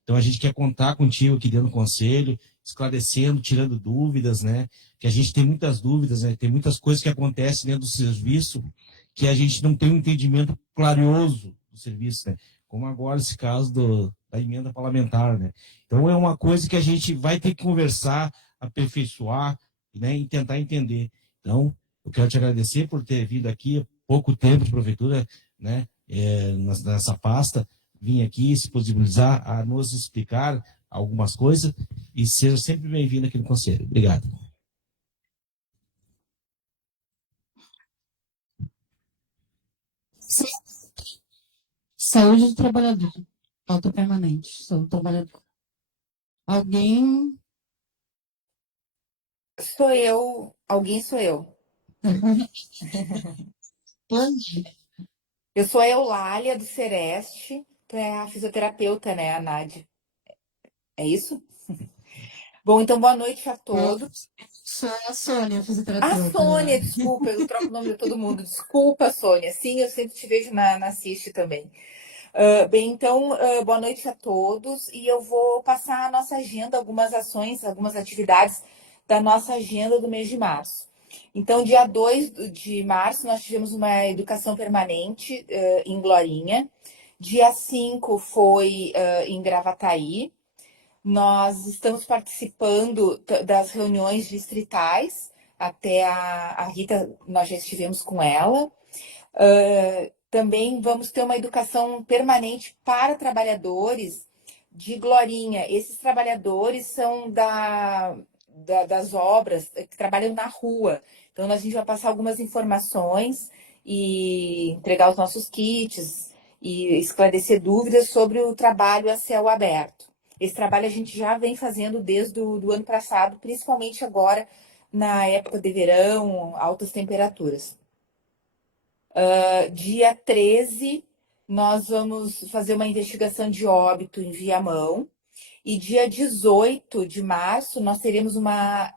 Então a gente quer contar contigo aqui dentro do conselho, esclarecendo, tirando dúvidas, né? Que a gente tem muitas dúvidas, né? Tem muitas coisas que acontecem dentro do serviço que a gente não tem um entendimento clarioso do serviço, né? Como agora esse caso da emenda parlamentar, né? Então é uma coisa que a gente vai ter que conversar, aperfeiçoar, né? E tentar entender. Então, eu quero te agradecer por ter vindo aqui há pouco tempo de prefeitura, né? Nessa pasta, vir aqui se possibilizar a nos explicar algumas coisas e seja sempre bem-vindo aqui no Conselho. Obrigado. Saúde do trabalhador. Pauta permanente. Saúde do trabalhador. Alguém? Sou eu. Alguém sou eu. Eu sou a Eulália do Sereste. Tu é a fisioterapeuta, né, a Nádia? É isso? Bom, então boa noite a todos. Sou a Sônia, A fisioterapeuta. Sônia, desculpa, eu troco o nome de todo mundo. Desculpa, Sônia. Sim, eu sempre te vejo na CIST também. Bem, então, boa noite a todos. E eu vou passar a nossa agenda, algumas ações, algumas atividades da nossa agenda do mês de março. Então, dia 2 de março, nós tivemos uma educação permanente em Glorinha. Dia 5 foi em Gravataí. Nós estamos participando das reuniões distritais. Até a Rita, nós já estivemos com ela. Também vamos ter uma educação permanente para trabalhadores de Glorinha. Esses trabalhadores são das obras que trabalham na rua. Então, a gente vai passar algumas informações e entregar os nossos kits e esclarecer dúvidas sobre o trabalho a céu aberto. Esse trabalho a gente já vem fazendo desde o ano passado, principalmente agora na época de verão, altas temperaturas. Dia 13, nós vamos fazer uma investigação de óbito em Viamão. E dia 18 de março, nós teremos uma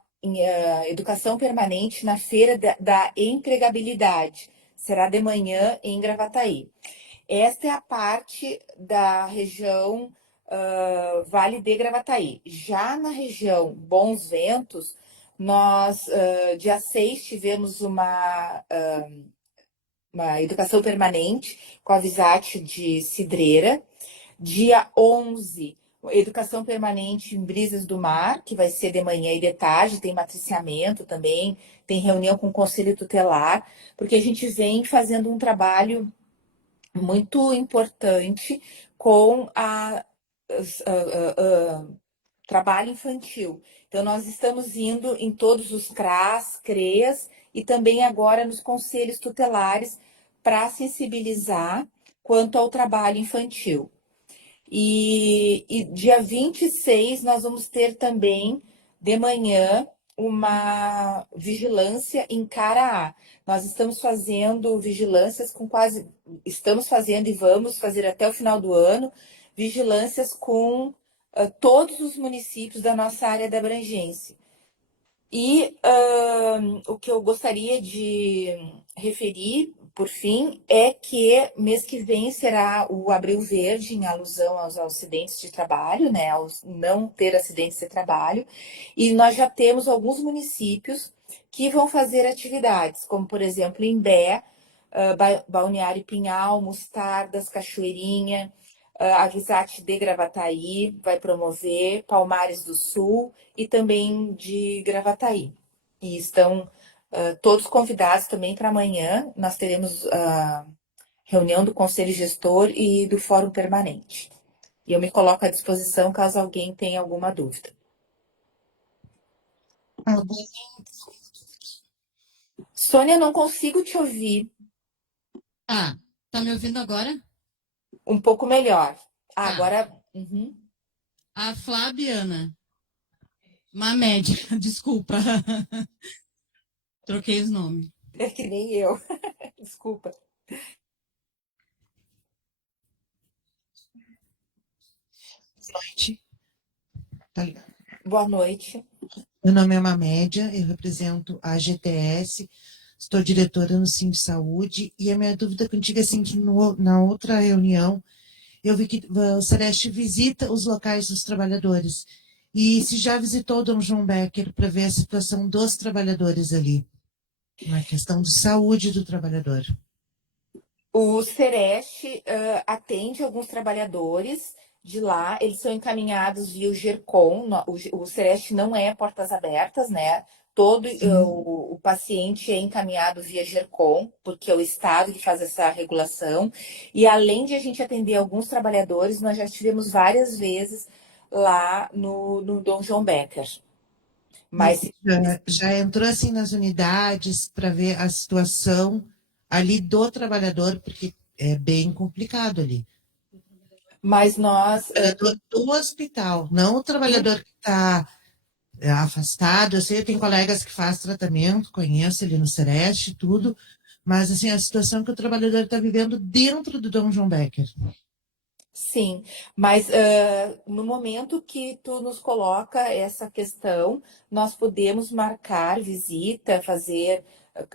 educação permanente na Feira da Empregabilidade. Será de manhã em Gravataí. Esta é a parte da região Vale de Gravataí. Já na região Bons Ventos, nós, dia 6, tivemos uma educação permanente com a Visate de Cidreira. Dia 11, educação permanente em Brisas do Mar, que vai ser de manhã e de tarde, tem matriciamento também, tem reunião com o Conselho Tutelar, porque a gente vem fazendo um trabalho muito importante com trabalho infantil. Então, nós estamos indo em todos os CRAS, CREAS e também agora nos conselhos tutelares para sensibilizar quanto ao trabalho infantil. E dia 26 nós vamos ter também de manhã uma vigilância em Caraá. Nós estamos fazendo vigilâncias estamos fazendo e vamos fazer até o final do ano, vigilâncias com todos os municípios da nossa área de abrangência. E o que eu gostaria de referir, por fim, é que mês que vem será o Abril Verde, em alusão aos acidentes de trabalho, né, aos não ter acidentes de trabalho. E nós já temos alguns municípios que vão fazer atividades, como, por exemplo, Imbé, Balneário Pinhal, Mostardas, Cachoeirinha, a Visat de Gravataí vai promover, Palmares do Sul e também de Gravataí. E estão todos convidados também para amanhã. Nós teremos a reunião do Conselho Gestor e do Fórum Permanente. E eu me coloco à disposição caso alguém tenha alguma dúvida. Sônia, não consigo te ouvir. Ah, tá me ouvindo agora? Um pouco melhor. Tá. Agora. A Flaviana. Mamed, desculpa. Troquei os nomes. É que nem eu. Desculpa. Noite. Tá. Boa noite. Meu nome é Mamédia, eu represento a GTS, estou diretora no Sim de Saúde, e a minha dúvida contigo é assim, que na outra reunião eu vi que o Sereste visita os locais dos trabalhadores, e se já visitou o Dom João Becker para ver a situação dos trabalhadores ali, na questão de saúde do trabalhador. O Sereste atende alguns trabalhadores de lá, eles são encaminhados via o GERCOM, o Sereste não é portas abertas, né? Todo o paciente é encaminhado via GERCOM, porque é o Estado que faz essa regulação. E além de a gente atender alguns trabalhadores, nós já estivemos várias vezes lá no Dom João Becker. Mas já entrou assim nas unidades para ver a situação ali do trabalhador, porque é bem complicado ali. Mas nós... do hospital, não o trabalhador que está afastado. Eu sei, tem colegas que fazem tratamento, conheço ele no Sereste, tudo, mas assim, a situação que o trabalhador está vivendo dentro do Dom João Becker. Sim, mas no momento que tu nos coloca essa questão, nós podemos marcar visita, fazer,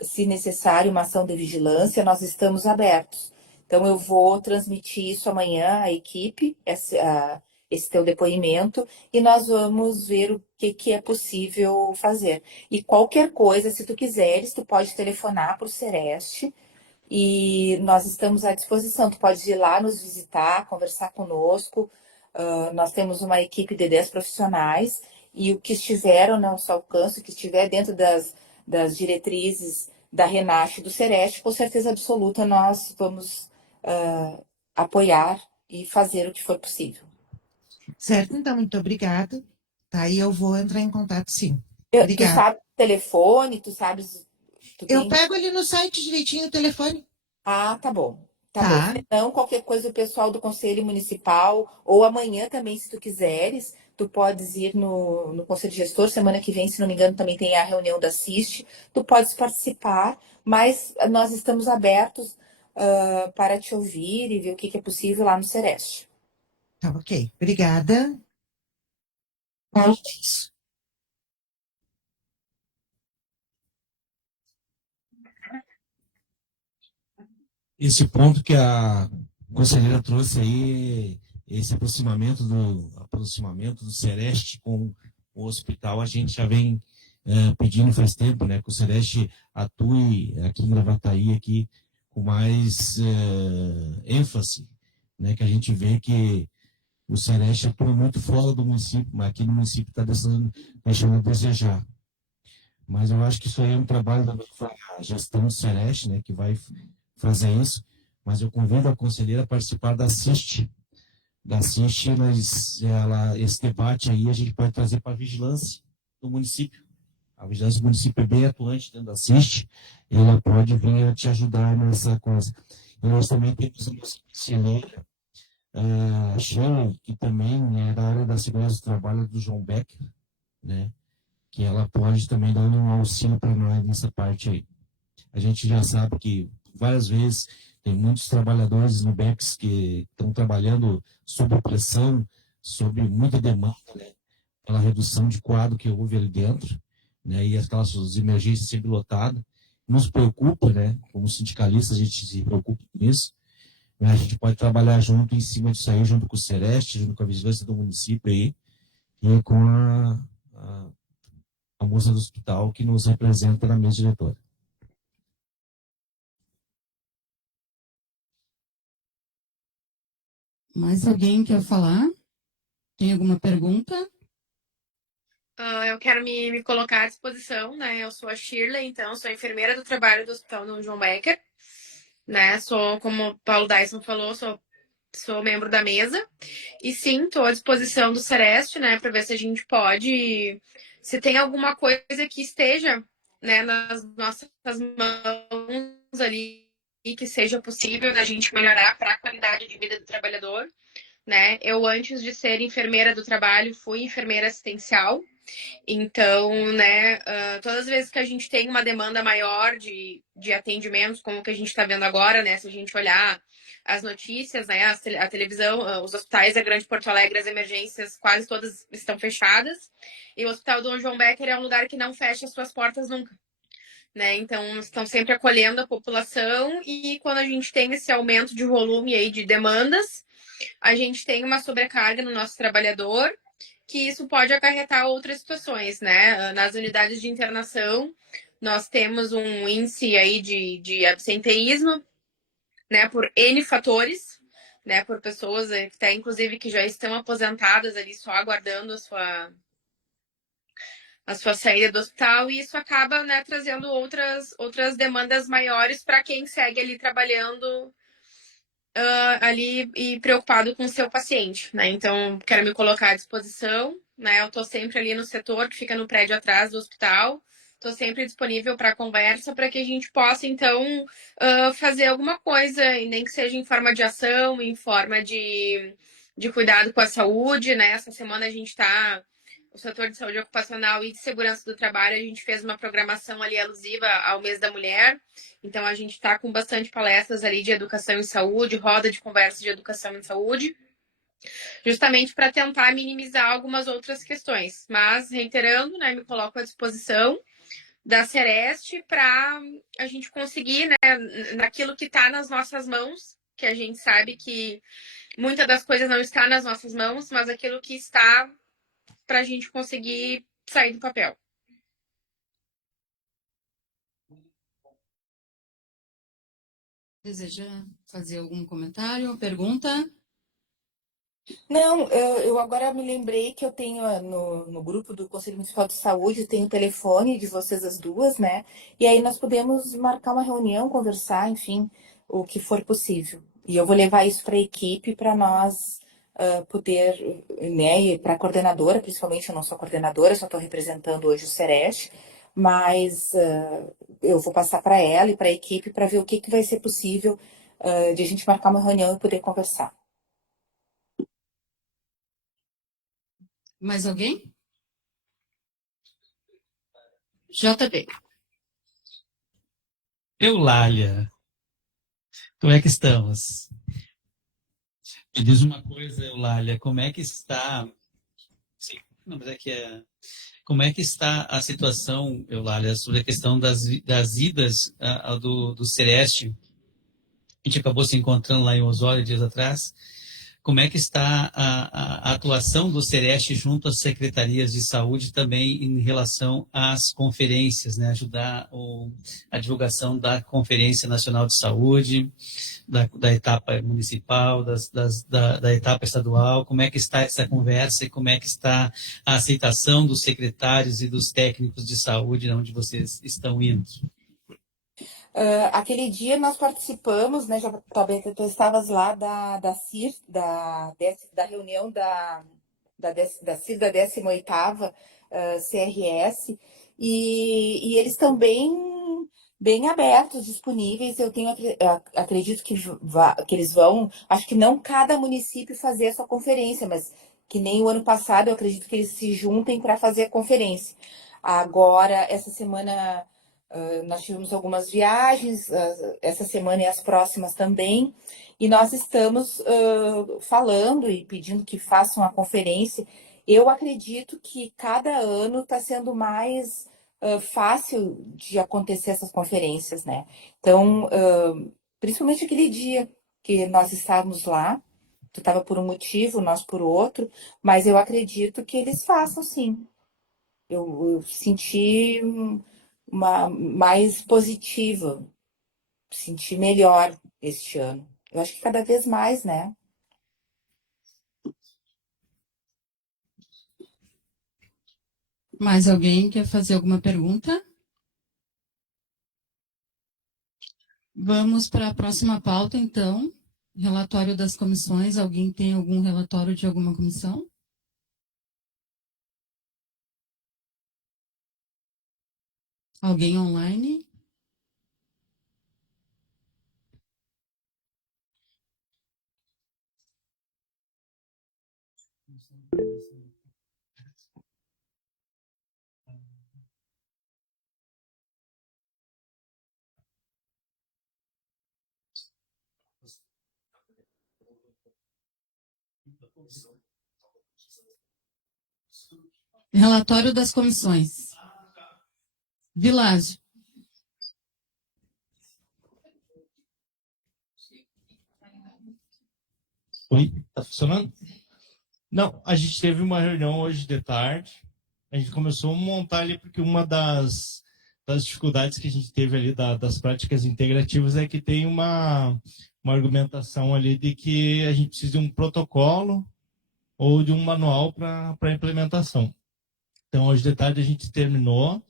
se necessário, uma ação de vigilância, nós estamos abertos. Então, eu vou transmitir isso amanhã à equipe, esse teu depoimento, e nós vamos ver o que é possível fazer. E qualquer coisa, se tu quiseres, tu pode telefonar para o Sereste, e nós estamos à disposição. Tu pode ir lá nos visitar, conversar conosco. Nós temos uma equipe de 10 profissionais, e o que estiver ao nosso alcance, o que estiver dentro das diretrizes da Renasce e do Sereste, com certeza absoluta nós vamos apoiar e fazer o que for possível. Certo, então, muito obrigada. Tá, aí eu vou entrar em contato, sim. Tu Obrigada. sabe o telefone, tu sabes... Eu pego ali no site direitinho o telefone. Ah, tá bom. Tá Tá. bom. Então, qualquer coisa, o pessoal do Conselho Municipal, ou amanhã também, se tu quiseres, tu podes ir no Conselho Gestor. Semana que vem, se não me engano, também tem a reunião da CIST. Tu podes participar, mas nós estamos abertos para te ouvir e ver o que é possível lá no Sereste. Tá, ok. Obrigada. É isso. Esse ponto que a conselheira trouxe aí, esse aproximamento do Sereste com o hospital, a gente já vem pedindo faz tempo, né, que o Sereste atue aqui em Gravataí aqui com mais ênfase, né, que a gente vê que o Sereste atua muito fora do município, mas aqui no município está deixando a desejar. Mas eu acho que isso aí é um trabalho da gestão do Sereste, né, que vai fazer isso, mas eu convido a conselheira a participar da CIST. Esse debate aí a gente pode trazer para a vigilância do município. A vigilância do município é bem atuante dentro da CIST, e ela pode vir a te ajudar nessa coisa. E nós também temos a nossa conselheira, a Shirley, que também é da área da segurança do trabalho do João Becker, né, que ela pode também dar um auxílio para nós nessa parte aí. A gente já sabe que várias vezes tem muitos trabalhadores no BECS que estão trabalhando sob pressão, sob muita demanda, né? Pela redução de quadro que houve ali dentro, né? E aquelas emergências sempre lotadas. Nos preocupa, né? Como sindicalistas, a gente se preocupa com isso. Né? A gente pode trabalhar junto em cima disso aí, junto com o Sereste, junto com a vigilância do município aí, e com a moça do hospital que nos representa na mesa diretora. Mais alguém quer falar? Tem alguma pergunta? Eu quero me colocar à disposição, né? Eu sou a Shirley, então, sou enfermeira do trabalho do Hospital Dom João Becker, né? Sou, como o Paulo Dyson falou, sou membro da mesa. E sim, estou à disposição do Sereste, né? Para ver se a gente pode. Se tem alguma coisa que esteja, né, nas nossas mãos ali, que seja possível da gente melhorar para a qualidade de vida do trabalhador, né? Eu, antes de ser enfermeira do trabalho, fui enfermeira assistencial. Então, né, todas as vezes que a gente tem uma demanda maior de atendimentos, como o que a gente está vendo agora, né, se a gente olhar as notícias, né, a televisão, os hospitais da Grande Porto Alegre, as emergências, quase todas estão fechadas. E o Hospital Dom João Becker é um lugar que não fecha as suas portas nunca. Né? Então, estão sempre acolhendo a população e quando a gente tem esse aumento de volume aí de demandas, a gente tem uma sobrecarga no nosso trabalhador, que isso pode acarretar outras situações, né? Nas unidades de internação, nós temos um índice aí de absenteísmo, né? Por N fatores, né? Por pessoas até, inclusive, que já estão aposentadas ali, só aguardando a sua saída do hospital, e isso acaba, né, trazendo outras demandas maiores para quem segue ali trabalhando ali e preocupado com o seu paciente, né? Então, quero me colocar à disposição, né? Eu estou sempre ali no setor que fica no prédio atrás do hospital, estou sempre disponível para conversa para que a gente possa, então, fazer alguma coisa, e nem que seja em forma de ação, em forma de cuidado com a saúde, né? Essa semana a gente está o setor de saúde ocupacional e de segurança do trabalho, a gente fez uma programação ali alusiva ao mês da mulher. Então, a gente está com bastante palestras ali de educação em saúde, roda de conversa de educação em saúde, justamente para tentar minimizar algumas outras questões. Mas, reiterando, né, me coloco à disposição da Sereste para a gente conseguir, né, naquilo que está nas nossas mãos, que a gente sabe que muitas das coisas não está nas nossas mãos, mas aquilo que está para a gente conseguir sair do papel. Deseja fazer algum comentário ou pergunta? Não, eu agora me lembrei que eu tenho no grupo do Conselho Municipal de Saúde, tem o telefone de vocês as duas, né? E aí nós podemos marcar uma reunião, conversar, enfim, o que for possível. E eu vou levar isso para a equipe para nós poder, né, e para a coordenadora, principalmente eu não sou coordenadora, só estou representando hoje o Sereste, mas eu vou passar para ela e para a equipe para ver o que vai ser possível de a gente marcar uma reunião e poder conversar. Mais alguém? JB. Eulália, como é que estamos? Me diz uma coisa, Eulália, como é que está... Sim, não, mas é que é... Como é que está a situação, Eulália, sobre a questão das idas do Sereste? A gente acabou se encontrando lá em Osório dias atrás. Como é que está a atuação do Sereste junto às secretarias de saúde também em relação às conferências, né? Ajudar a divulgação da Conferência Nacional de Saúde, da etapa municipal, da etapa estadual. Como é que está essa conversa e como é que está a aceitação dos secretários e dos técnicos de saúde onde vocês estão indo? Aquele dia nós participamos, né, já talvez tu estavas lá da CIR, da reunião da CIR, da 18ª CRS, e eles estão bem abertos, disponíveis. Eu acredito que eles vão, acho que não cada município fazer a sua conferência, mas que nem o ano passado, eu acredito que eles se juntem para fazer a conferência. Agora, essa semana... nós tivemos algumas viagens, essa semana e as próximas também, e nós estamos falando e pedindo que façam a conferência. Eu acredito que cada ano está sendo mais fácil de acontecer essas conferências, né? Então, principalmente aquele dia que nós estávamos lá, tu estava por um motivo, nós por outro, mas eu acredito que eles façam, sim. Eu senti mais positiva, senti melhor este ano. Eu acho que cada vez mais, né? Mais alguém quer fazer alguma pergunta? Vamos para a próxima pauta, então. Relatório das comissões. Alguém tem algum relatório de alguma comissão? Alguém online? Relatório das comissões. Vilásio. Oi, tá funcionando? Não, a gente teve uma reunião hoje de tarde. A gente começou a montar ali, porque uma das dificuldades que a gente teve ali das práticas integrativas é que tem uma argumentação ali de que a gente precisa de um protocolo ou de um manual para implementação. Então, hoje de tarde a gente terminou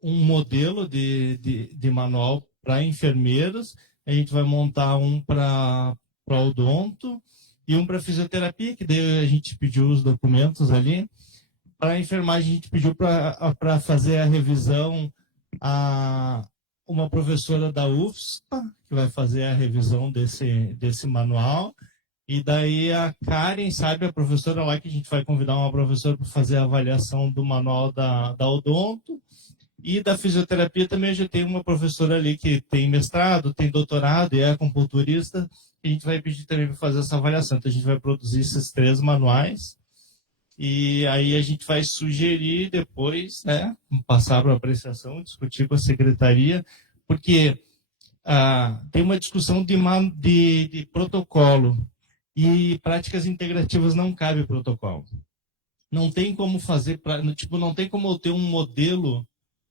um modelo de manual para enfermeiros. A gente vai montar um para odonto e um para fisioterapia, que daí a gente pediu os documentos ali. Para a enfermagem, a gente pediu para fazer a revisão uma professora da UFSPA, que vai fazer a revisão desse manual. E daí a Karen, sabe, a professora lá, que a gente vai convidar uma professora para fazer a avaliação do manual da odonto. E da fisioterapia também eu já tenho uma professora ali que tem mestrado, tem doutorado e é acupunturista. A gente vai pedir também para fazer essa avaliação. Então a gente vai produzir esses 3 manuais. E aí a gente vai sugerir depois, né, passar para apreciação, discutir com a secretaria, porque tem uma discussão de protocolo. E práticas integrativas não cabe protocolo. Não tem como fazer, não tem como eu ter um modelo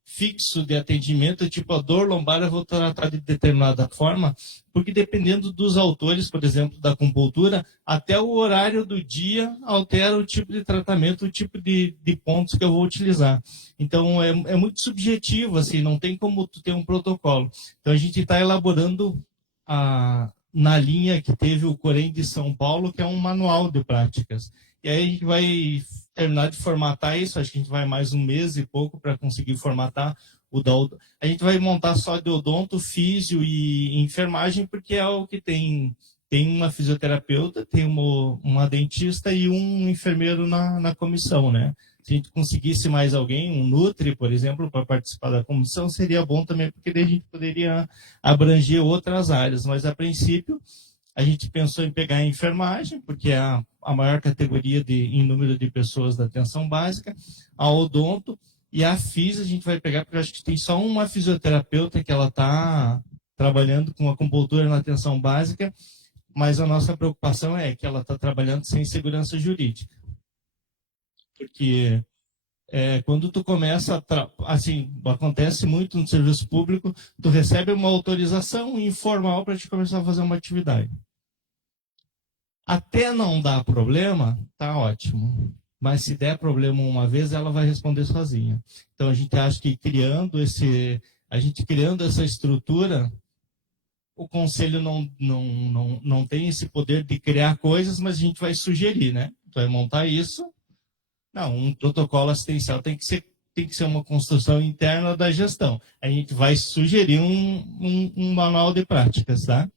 fixo de atendimento, tipo a dor lombar eu vou tratar de determinada forma, porque dependendo dos autores, por exemplo, da acupuntura, até o horário do dia altera o tipo de tratamento, o tipo de pontos que eu vou utilizar. Então é muito subjetivo, assim, não tem como tu ter um protocolo. Então a gente está elaborando na linha que teve o Corém de São Paulo, que é um manual de práticas. E aí a gente vai terminar de formatar isso, acho que a gente vai mais 1 mês e pouco para conseguir formatar o da odonto. A gente vai montar só de odonto, físio e enfermagem, porque é o que tem uma fisioterapeuta, tem uma dentista e um enfermeiro na comissão, né? Se a gente conseguisse mais alguém, um Nutri, por exemplo, para participar da comissão, seria bom também, porque daí a gente poderia abranger outras áreas. Mas, a princípio, a gente pensou em pegar a enfermagem, porque é a maior categoria em número de pessoas da atenção básica, a odonto, e a FIS a gente vai pegar, porque eu acho que tem só uma fisioterapeuta que ela está trabalhando com acupuntura na atenção básica, mas a nossa preocupação é que ela está trabalhando sem segurança jurídica. Porque quando tu começa, assim, acontece muito no serviço público, tu recebe uma autorização informal para te começar a fazer uma atividade. Até não dar problema, tá ótimo. Mas se der problema uma vez, ela vai responder sozinha. Então a gente acha que criando essa estrutura, o conselho não tem esse poder de criar coisas, mas a gente vai sugerir, né? Tu vai montar isso. Não, um protocolo assistencial tem que ser uma construção interna da gestão. A gente vai sugerir um manual de práticas, tá?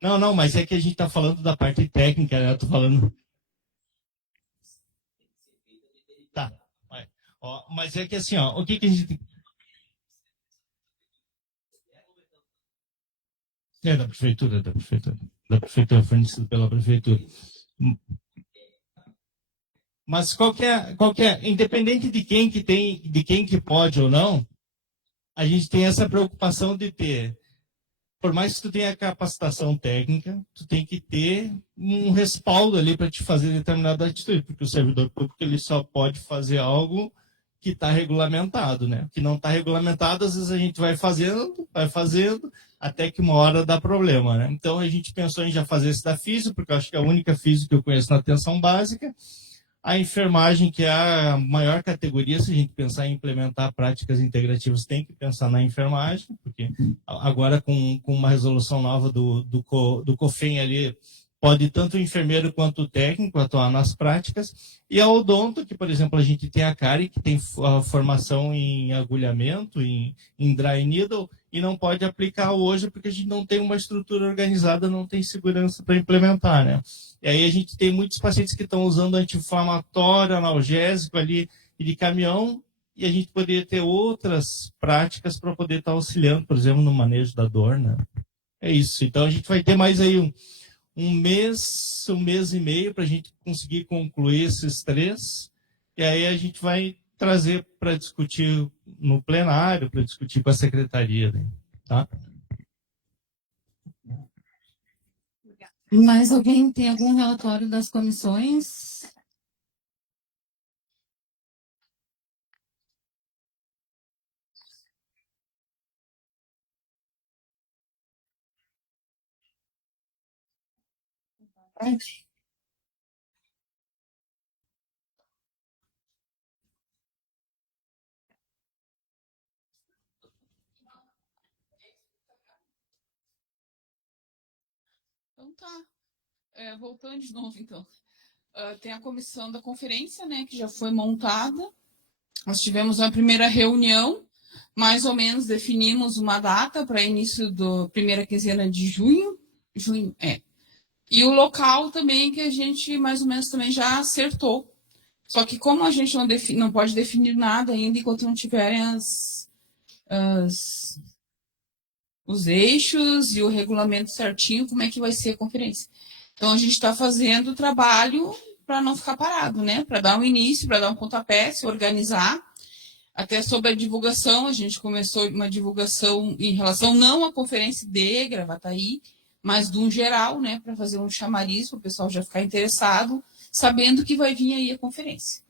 Não, mas é que a gente está falando da parte técnica, né? Eu tô falando... Tá. Mas é que assim, o que a gente... Da prefeitura. Da prefeitura, fornecido pela prefeitura. Mas independente de quem que pode ou não, a gente tem essa preocupação de ter, por mais que tu tenha capacitação técnica, tu tem que ter um respaldo ali para te fazer determinada atitude, porque o servidor público ele só pode fazer algo que está regulamentado, né? O que não está regulamentado, às vezes a gente vai fazendo, até que uma hora dá problema, né? Então a gente pensou em já fazer esse da físio, porque eu acho que é a única físio que eu conheço na atenção básica. A enfermagem, que é a maior categoria, se a gente pensar em implementar práticas integrativas, tem que pensar na enfermagem, porque agora com uma resolução nova do COFEN ali, pode tanto o enfermeiro quanto o técnico atuar nas práticas. E a odonto, que, por exemplo, a gente tem a CARI, que tem a formação em agulhamento, em dry needle, e não pode aplicar hoje porque a gente não tem uma estrutura organizada, não tem segurança para implementar, né? E aí a gente tem muitos pacientes que estão usando anti-inflamatório, analgésico ali e de caminhão, e a gente poderia ter outras práticas para poder estar auxiliando, por exemplo, no manejo da dor, né? É isso. Então a gente vai ter mais aí um mês e meio para a gente conseguir concluir esses 3, e aí a gente vai trazer para discutir no plenário, para discutir com a secretaria, né? Tá? Mais alguém tem algum relatório das comissões? Então tá. Voltando de novo, então. Tem a comissão da conferência, né, que já foi montada. Nós tivemos uma primeira reunião, mais ou menos definimos uma data para início da primeira quinzena de junho. E o local também que a gente mais ou menos também já acertou. Só que como a gente não pode definir nada ainda enquanto não tiverem os eixos e o regulamento certinho, como é que vai ser a conferência. Então, a gente está fazendo o trabalho para não ficar parado, né? Para dar um início, para dar um pontapé, se organizar. Até sobre a divulgação, a gente começou uma divulgação em relação não à conferência de Gravataí, mas de um geral, né? Para fazer um chamariz, para o pessoal já ficar interessado, sabendo que vai vir aí a conferência.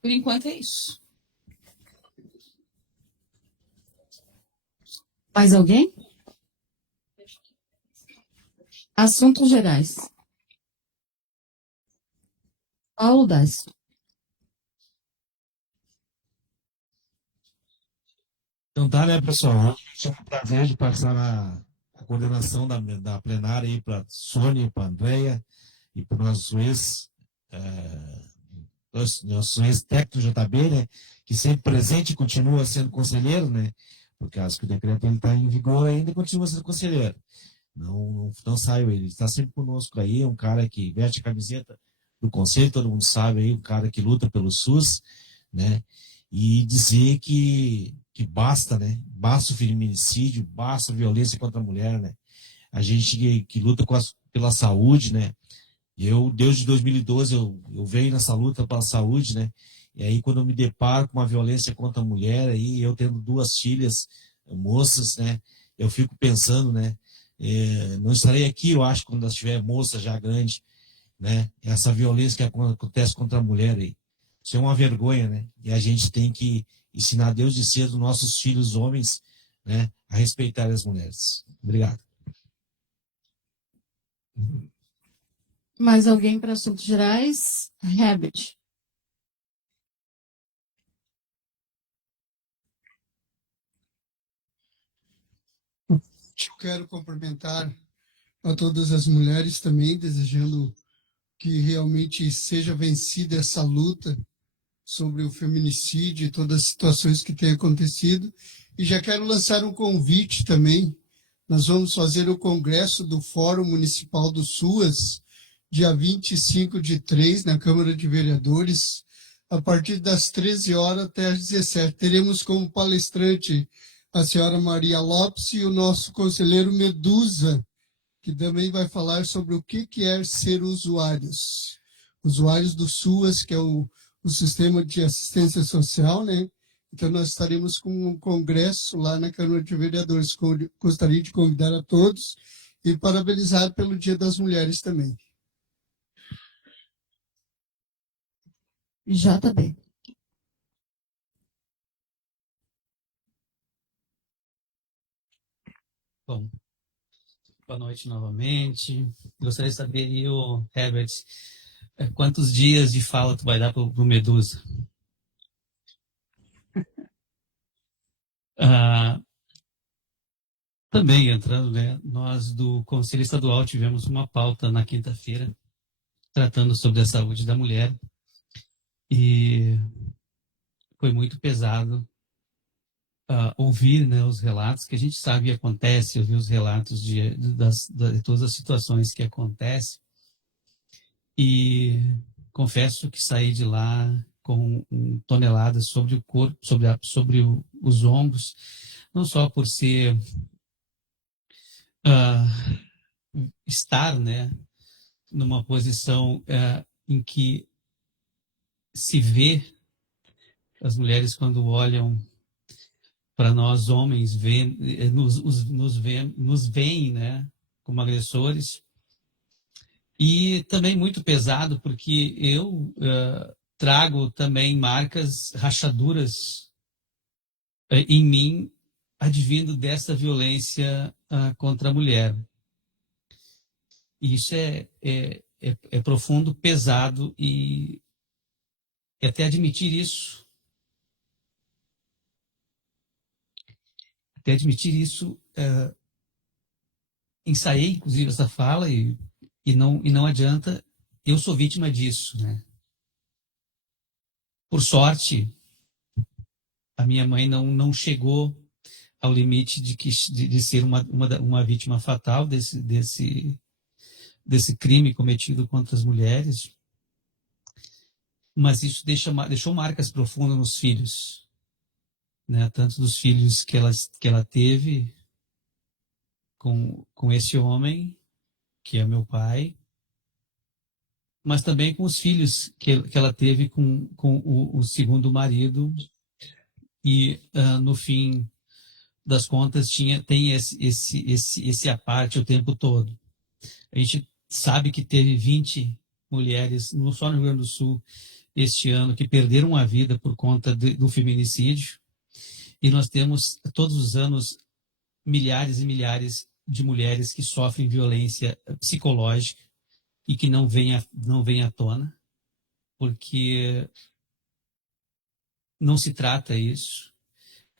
Por enquanto é isso. Mais alguém? Assuntos gerais. Paulo Dais. Então tá, né, pessoal? É um prazer de passar na coordenação da plenária aí para a Sônia, para a Andréia e para o nosso ex-técnico JB, né, que sempre presente e continua sendo conselheiro, né, por causa que o decreto está em vigor ainda e continua sendo conselheiro. Não saiu ele está sempre conosco aí, é um cara que veste a camiseta do conselho, todo mundo sabe aí, um cara que luta pelo SUS, né, e dizer que basta, né, basta o feminicídio, basta a violência contra a mulher, né, a gente que luta pela saúde, né, desde 2012, eu venho nessa luta pela saúde, né, e aí quando eu me deparo com uma violência contra a mulher, aí eu tendo 2 filhas, moças, né, eu fico pensando, né, não estarei aqui, eu acho, quando elas tiver moça já grande, né? Essa violência que acontece contra a mulher aí. Isso é uma vergonha, né? E a gente tem que ensinar Deus de cedo nossos filhos homens, né, a respeitar as mulheres. Obrigado. Mais alguém para assuntos gerais? Herbert. Eu quero cumprimentar a todas as mulheres também, desejando que realmente seja vencida essa luta sobre o feminicídio e todas as situações que têm acontecido. E já quero lançar um convite também. Nós vamos fazer o congresso do Fórum Municipal do SUAS, dia 25/3, na Câmara de Vereadores, a partir das 13 horas até às 17. Teremos como palestrante a senhora Maria Lopes e o nosso conselheiro Medusa, que também vai falar sobre o que é ser usuários. Usuários do SUAS, que é o sistema de assistência social, né? Então, nós estaremos com um congresso lá na Câmara de Vereadores. Gostaria de convidar a todos e parabenizar pelo Dia das Mulheres também. JB. Bom, boa noite novamente. Gostaria de saber, aí, Herbert, quantos dias de fala tu vai dar para o Medusa? Também entrando, né? Nós do Conselho Estadual tivemos uma pauta na quinta-feira tratando sobre a saúde da mulher e foi muito pesado ouvir, né, os relatos que a gente sabe que acontece, ouvir os relatos de todas as situações que acontecem. E confesso que saí de lá com toneladas sobre o corpo, sobre os ombros, não só por ser estar, né, numa posição em que se vê as mulheres quando olham para nós homens, nos veem, né, como agressores. E também muito pesado porque eu trago também marcas, rachaduras em mim, advindo dessa violência contra a mulher. E isso é profundo, pesado e até admitir isso. Até admitir isso, ensaiei inclusive essa fala e não adianta, eu sou vítima disso, né? Por sorte, a minha mãe não chegou ao limite de ser uma vítima fatal desse crime cometido contra as mulheres, mas isso deixou marcas profundas nos filhos, né? Tanto dos filhos que ela teve com esse homem, que é meu pai, mas também com os filhos que ela teve com o segundo marido, e no fim das contas tem esse aparte o tempo todo. A gente sabe que teve 20 mulheres só no Rio Grande do Sul este ano que perderam a vida por conta do feminicídio, e nós temos todos os anos milhares e milhares de mulheres que sofrem violência psicológica e que não vem à tona, porque não se trata isso.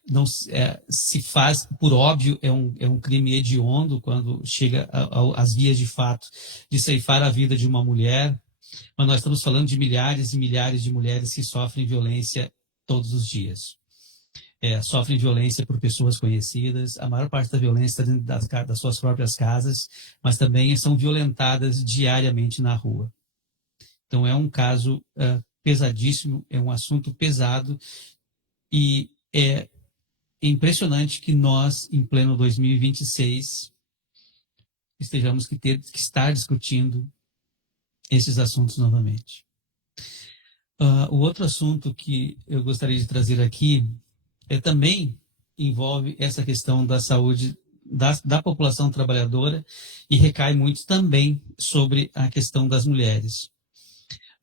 Não se faz, por óbvio, é um crime hediondo quando chega às vias de fato de ceifar a vida de uma mulher, mas nós estamos falando de milhares e milhares de mulheres que sofrem violência todos os dias. Sofrem violência por pessoas conhecidas, a maior parte da violência está dentro das suas próprias casas, mas também são violentadas diariamente na rua. Então é um caso pesadíssimo, é um assunto pesado, e é impressionante que nós, em pleno 2026, estejamos que estar discutindo esses assuntos novamente. O outro assunto que eu gostaria de trazer aqui também envolve essa questão da saúde da população trabalhadora e recai muito também sobre a questão das mulheres.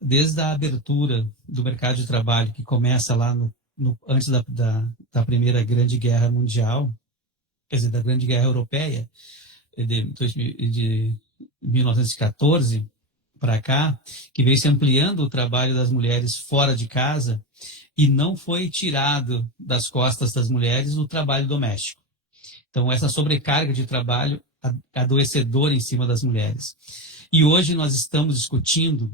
Desde a abertura do mercado de trabalho, que começa lá antes da Primeira Grande Guerra Mundial, quer dizer, da Grande Guerra Europeia, de 1914 para cá, que veio se ampliando o trabalho das mulheres fora de casa, e não foi tirado das costas das mulheres o trabalho doméstico. Então, essa sobrecarga de trabalho adoecedora em cima das mulheres. E hoje nós estamos discutindo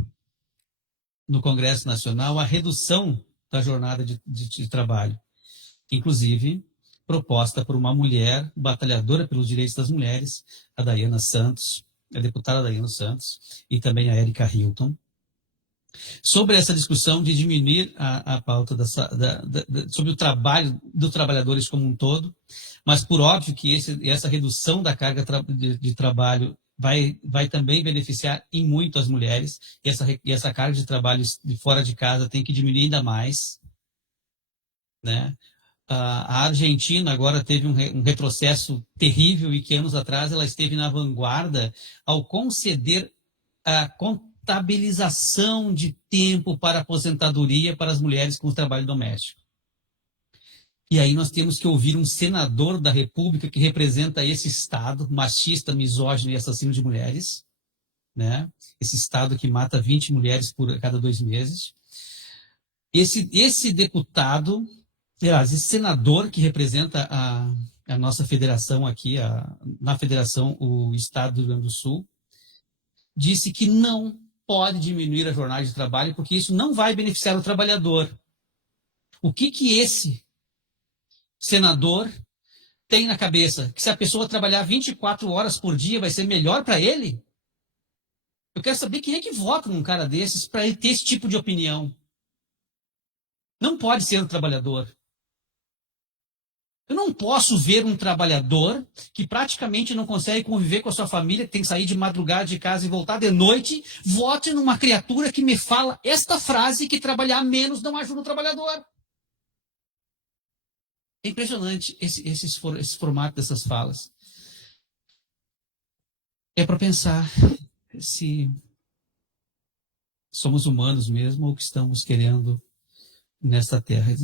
no Congresso Nacional a redução da jornada de trabalho, inclusive proposta por uma mulher batalhadora pelos direitos das mulheres, a Dayana Santos, a deputada Dayana Santos, e também a Erika Hilton, sobre essa discussão de diminuir a pauta sobre o trabalho dos trabalhadores como um todo, mas por óbvio que essa redução da carga de trabalho vai também beneficiar em muito as mulheres, e essa carga de trabalho de fora de casa tem que diminuir ainda mais, né? A Argentina agora teve um retrocesso terrível, e que anos atrás ela esteve na vanguarda ao conceder a contabilização de tempo para aposentadoria para as mulheres com o trabalho doméstico. E aí nós temos que ouvir um senador da República que representa esse Estado machista, misógino e assassino de mulheres, né? Esse Estado que mata 20 mulheres por cada 2 meses. Esse deputado, esse senador que representa a nossa federação aqui, na federação, o Estado do Rio Grande do Sul, disse que não pode diminuir a jornada de trabalho porque isso não vai beneficiar o trabalhador. O que esse senador tem na cabeça? Que se a pessoa trabalhar 24 horas por dia vai ser melhor para ele? Eu quero saber quem é que vota num cara desses para ele ter esse tipo de opinião. Não pode ser um trabalhador. Eu não posso ver um trabalhador que praticamente não consegue conviver com a sua família, que tem que sair de madrugada de casa e voltar de noite, vote numa criatura que me fala esta frase que trabalhar menos não ajuda o trabalhador. É impressionante esse formato dessas falas. É para pensar se somos humanos mesmo ou que estamos querendo nesta terra.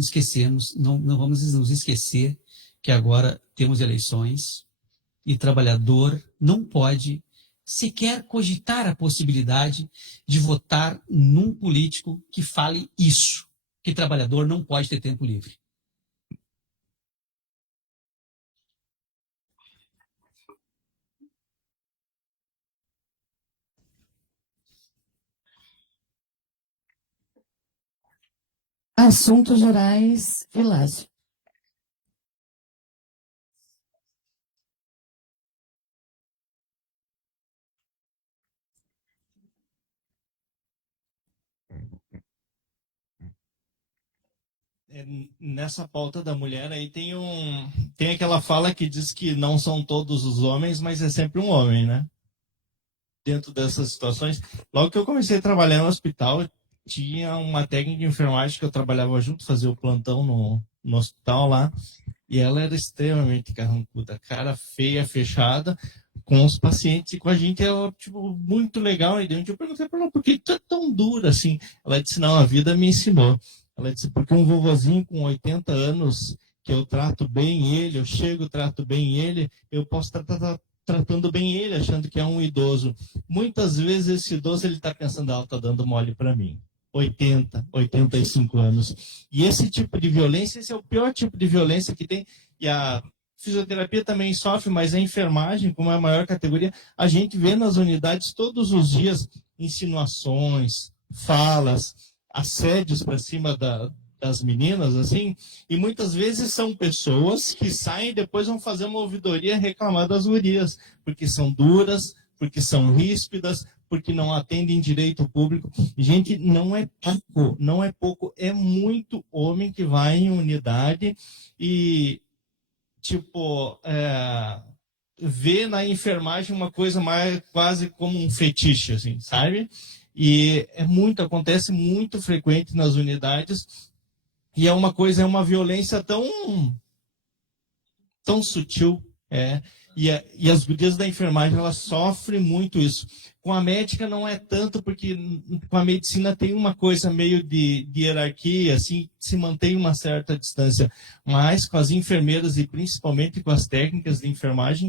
Não vamos nos esquecer que agora temos eleições e trabalhador não pode sequer cogitar a possibilidade de votar num político que fale isso, que trabalhador não pode ter tempo livre. Assuntos Gerais, Vilásio. Nessa pauta da mulher aí tem aquela fala que diz que não são todos os homens, mas é sempre um homem, né? Dentro dessas situações. Logo que eu comecei a trabalhar no hospital, tinha uma técnica de enfermagem que eu trabalhava junto, fazia o plantão no hospital lá, e ela era extremamente carrancuda, cara feia, fechada, com os pacientes, e com a gente ela, tipo, muito legal. E eu perguntei para ela, por que tu é tão dura assim? Ela disse, não, a vida me ensinou. Ela disse, porque um vovozinho com 80 anos, que eu trato bem ele, eu chego, trato bem ele, eu posso estar tratando bem ele, achando que é um idoso. Muitas vezes esse idoso ele está pensando, está dando mole para mim. 80, 85 anos. E esse tipo de violência, esse é o pior tipo de violência que tem. E a fisioterapia também sofre, mas a enfermagem, como é a maior categoria, a gente vê nas unidades todos os dias insinuações, falas, assédios para cima das meninas, assim, e muitas vezes são pessoas que saem e depois vão fazer uma ouvidoria e reclamar das gurias, porque são duras, porque são ríspidas, porque não atendem direito ao público. Gente, não é pouco, é muito homem que vai em unidade e, tipo, vê na enfermagem uma coisa mais quase como um fetiche, assim, sabe? E acontece muito frequente nas unidades, e é uma violência tão sutil, e as gurias da enfermagem, elas sofrem muito isso. Com a médica não é tanto, porque com a medicina tem uma coisa meio de hierarquia, assim, se mantém uma certa distância, mas com as enfermeiras e principalmente com as técnicas de enfermagem,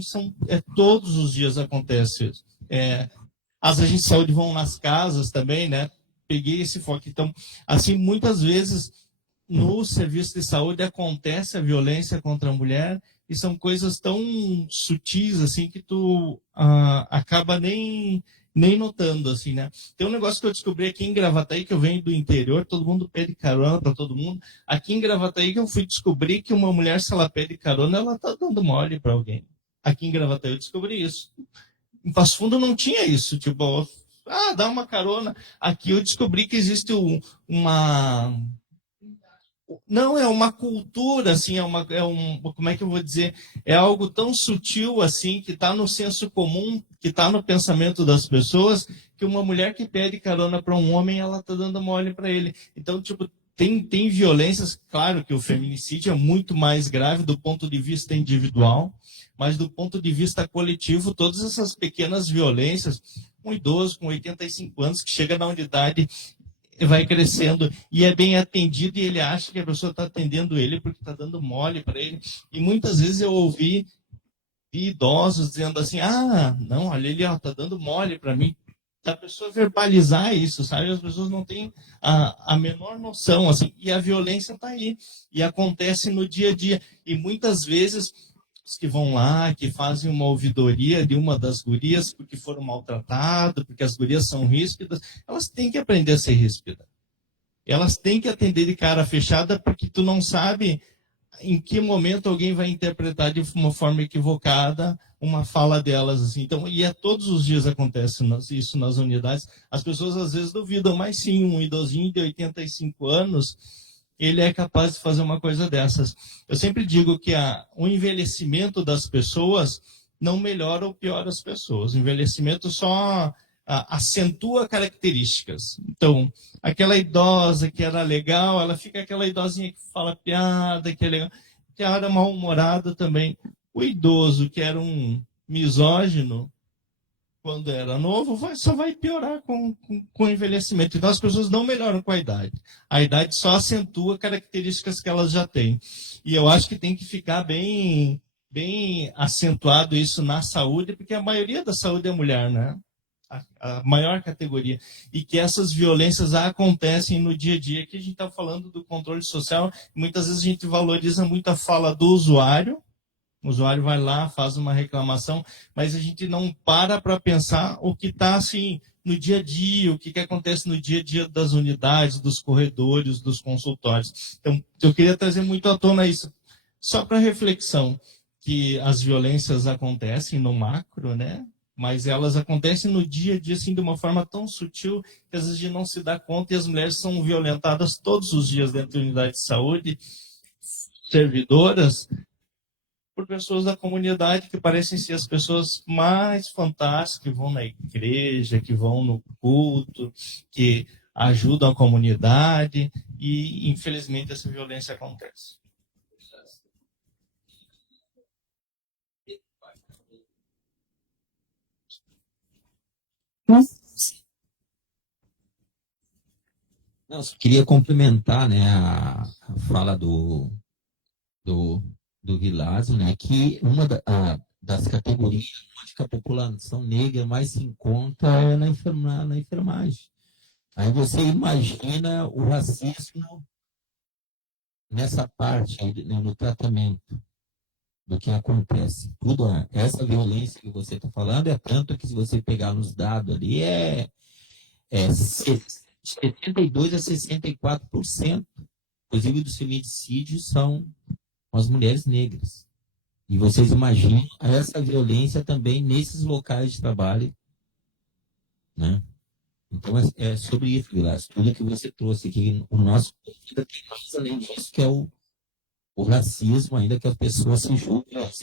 todos os dias acontece isso. As agentes de saúde vão nas casas também, né? Peguei esse foco. Então, assim, muitas vezes no serviço de saúde acontece a violência contra a mulher e são coisas tão sutis, assim, que tu acaba nem notando, assim, né? Tem um negócio que eu descobri aqui em Gravataí, que eu venho do interior, todo mundo pede carona para todo mundo. Aqui em Gravataí que eu fui descobrir que uma mulher, se ela pede carona, ela tá dando mole para alguém. Aqui em Gravataí eu descobri isso. Em Passo Fundo não tinha isso, tipo, dá uma carona. Aqui eu descobri que existe não, é uma cultura, assim, como é que eu vou dizer? É algo tão sutil, assim, que está no senso comum, que está no pensamento das pessoas, que uma mulher que pede carona para um homem, ela está dando mole para ele. Então, tipo, tem violências, claro que o feminicídio é muito mais grave do ponto de vista individual, mas do ponto de vista coletivo, todas essas pequenas violências, um idoso com 85 anos que chega na unidade, vai crescendo e é bem atendido e ele acha que a pessoa está atendendo ele porque está dando mole para ele. E muitas vezes eu ouvi idosos dizendo assim, não, olha ele está dando mole para mim. A pessoa verbalizar isso, sabe? As pessoas não têm a menor noção, assim, e a violência está aí, e acontece no dia a dia. E muitas vezes, os que vão lá, que fazem uma ouvidoria de uma das gurias, porque foram maltratadas, porque as gurias são ríspidas, elas têm que aprender a ser ríspidas. Elas têm que atender de cara fechada, porque tu não sabe em que momento alguém vai interpretar de uma forma equivocada uma fala delas, assim. Então, e todos os dias acontece isso nas unidades. As pessoas às vezes duvidam, mas sim, um idosinho de 85 anos, ele é capaz de fazer uma coisa dessas. Eu sempre digo que o envelhecimento das pessoas não melhora ou piora as pessoas. O envelhecimento só acentua características. Então, aquela idosa que era legal, ela fica aquela idosinha que fala piada, que é legal, que era mal-humorada também. O idoso que era um misógino, quando era novo, só vai piorar com o envelhecimento. Então, as pessoas não melhoram com a idade. A idade só acentua características que elas já têm. E eu acho que tem que ficar bem acentuado isso na saúde, porque a maioria da saúde é mulher, né? A maior categoria, e que essas violências acontecem no dia a dia, que a gente está falando do controle social, muitas vezes a gente valoriza muito a fala do usuário, o usuário vai lá, faz uma reclamação, mas a gente não para pensar o que está assim, no dia a dia, o que acontece no dia a dia das unidades, dos corredores, dos consultórios. Então, eu queria trazer muito à tona isso, só para reflexão, que as violências acontecem no macro, né? Mas elas acontecem no dia a dia assim, de uma forma tão sutil que às vezes a gente não se dá conta e as mulheres são violentadas todos os dias dentro da unidade de saúde, servidoras, por pessoas da comunidade que parecem ser as pessoas mais fantásticas, que vão na igreja, que vão no culto, que ajudam a comunidade e, infelizmente, essa violência acontece. Não, só queria complementar, né, a fala do Gilásio, né, que uma das categorias onde a população negra mais se encontra é na enfermagem. Aí você imagina o racismo nessa parte, né, no tratamento do que acontece. Essa violência que você está falando é tanto que, se você pegar nos dados ali, é 72% a 64%, inclusive, dos feminicídios são as mulheres negras. E vocês imaginam essa violência também nesses locais de trabalho, né? Então, é sobre isso, Vilas. Tudo que você trouxe aqui, o nosso ainda tem mais além disso, que é o racismo, ainda que as pessoas se julguem, eles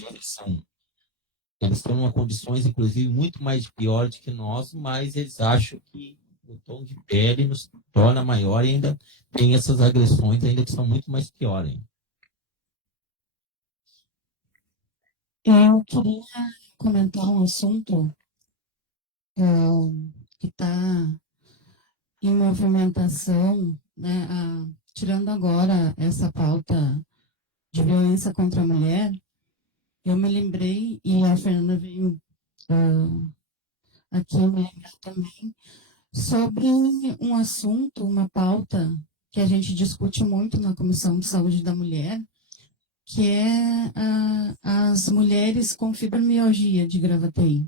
estão em condições, inclusive, muito mais piores que nós, mas eles acham que o tom de pele nos torna maior e ainda tem essas agressões ainda que são muito mais piores. Eu queria comentar um assunto que está em movimentação, né? Tirando agora essa pauta de violência contra a mulher, eu me lembrei, e a Fernanda veio aqui me lembrar também, sobre um assunto, uma pauta que a gente discute muito na Comissão de Saúde da Mulher, que é as mulheres com fibromialgia de Gravataí.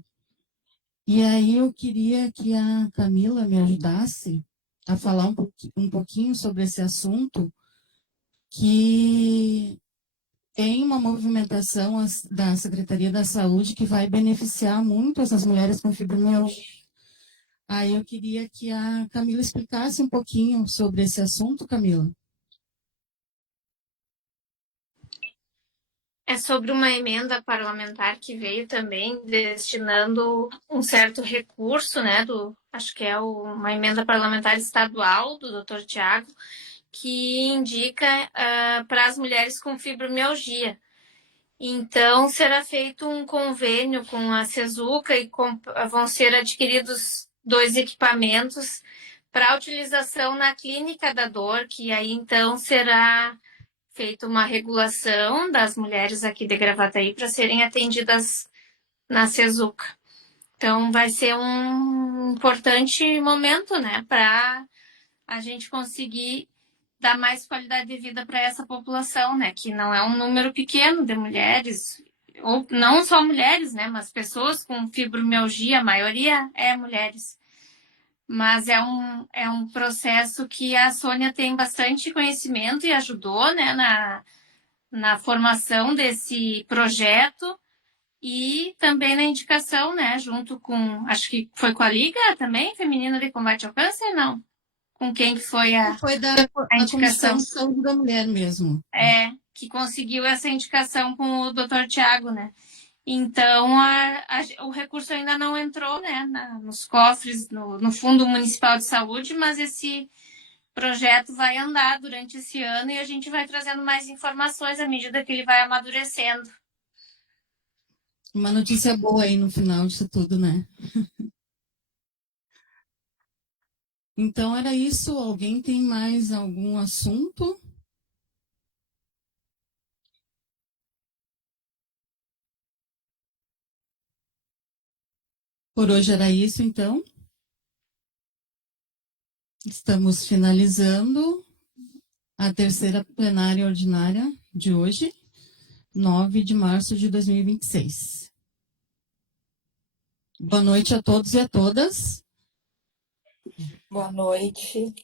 E aí eu queria que a Camila me ajudasse a falar um pouquinho sobre esse assunto, que tem uma movimentação da Secretaria da Saúde que vai beneficiar muito essas mulheres com fibromialgia. Aí eu queria que a Camila explicasse um pouquinho sobre esse assunto, Camila. É sobre uma emenda parlamentar que veio também destinando um certo recurso, né, acho que é uma emenda parlamentar estadual do Dr. Tiago, que indica para as mulheres com fibromialgia. Então, será feito um convênio com a Cesuca e vão ser adquiridos 2 equipamentos para utilização na clínica da dor, que aí então será feita uma regulação das mulheres aqui de Gravataí para serem atendidas na Cezuca. Então, vai ser um importante momento, né, para a gente conseguir dar mais qualidade de vida para essa população, né, que não é um número pequeno de mulheres, ou não só mulheres, né, mas pessoas com fibromialgia, a maioria é mulheres. Mas é um processo que a Sônia tem bastante conhecimento e ajudou, né, na formação desse projeto e também na indicação, né, junto com, acho que foi com a Liga também, Feminina de Combate ao Câncer, não? Com quem que foi a indicação? Comissão de Saúde da Mulher mesmo. Que conseguiu essa indicação com o Dr. Tiago, né? Então, o recurso ainda não entrou, né, nos cofres, no Fundo Municipal de Saúde, mas esse projeto vai andar durante esse ano e a gente vai trazendo mais informações à medida que ele vai amadurecendo. Uma notícia boa aí no final disso tudo, né? Então, era isso. Alguém tem mais algum assunto? Por hoje era isso, então. Estamos finalizando a terceira plenária ordinária de hoje, 9 de março de 2026. Boa noite a todos e a todas. Boa noite.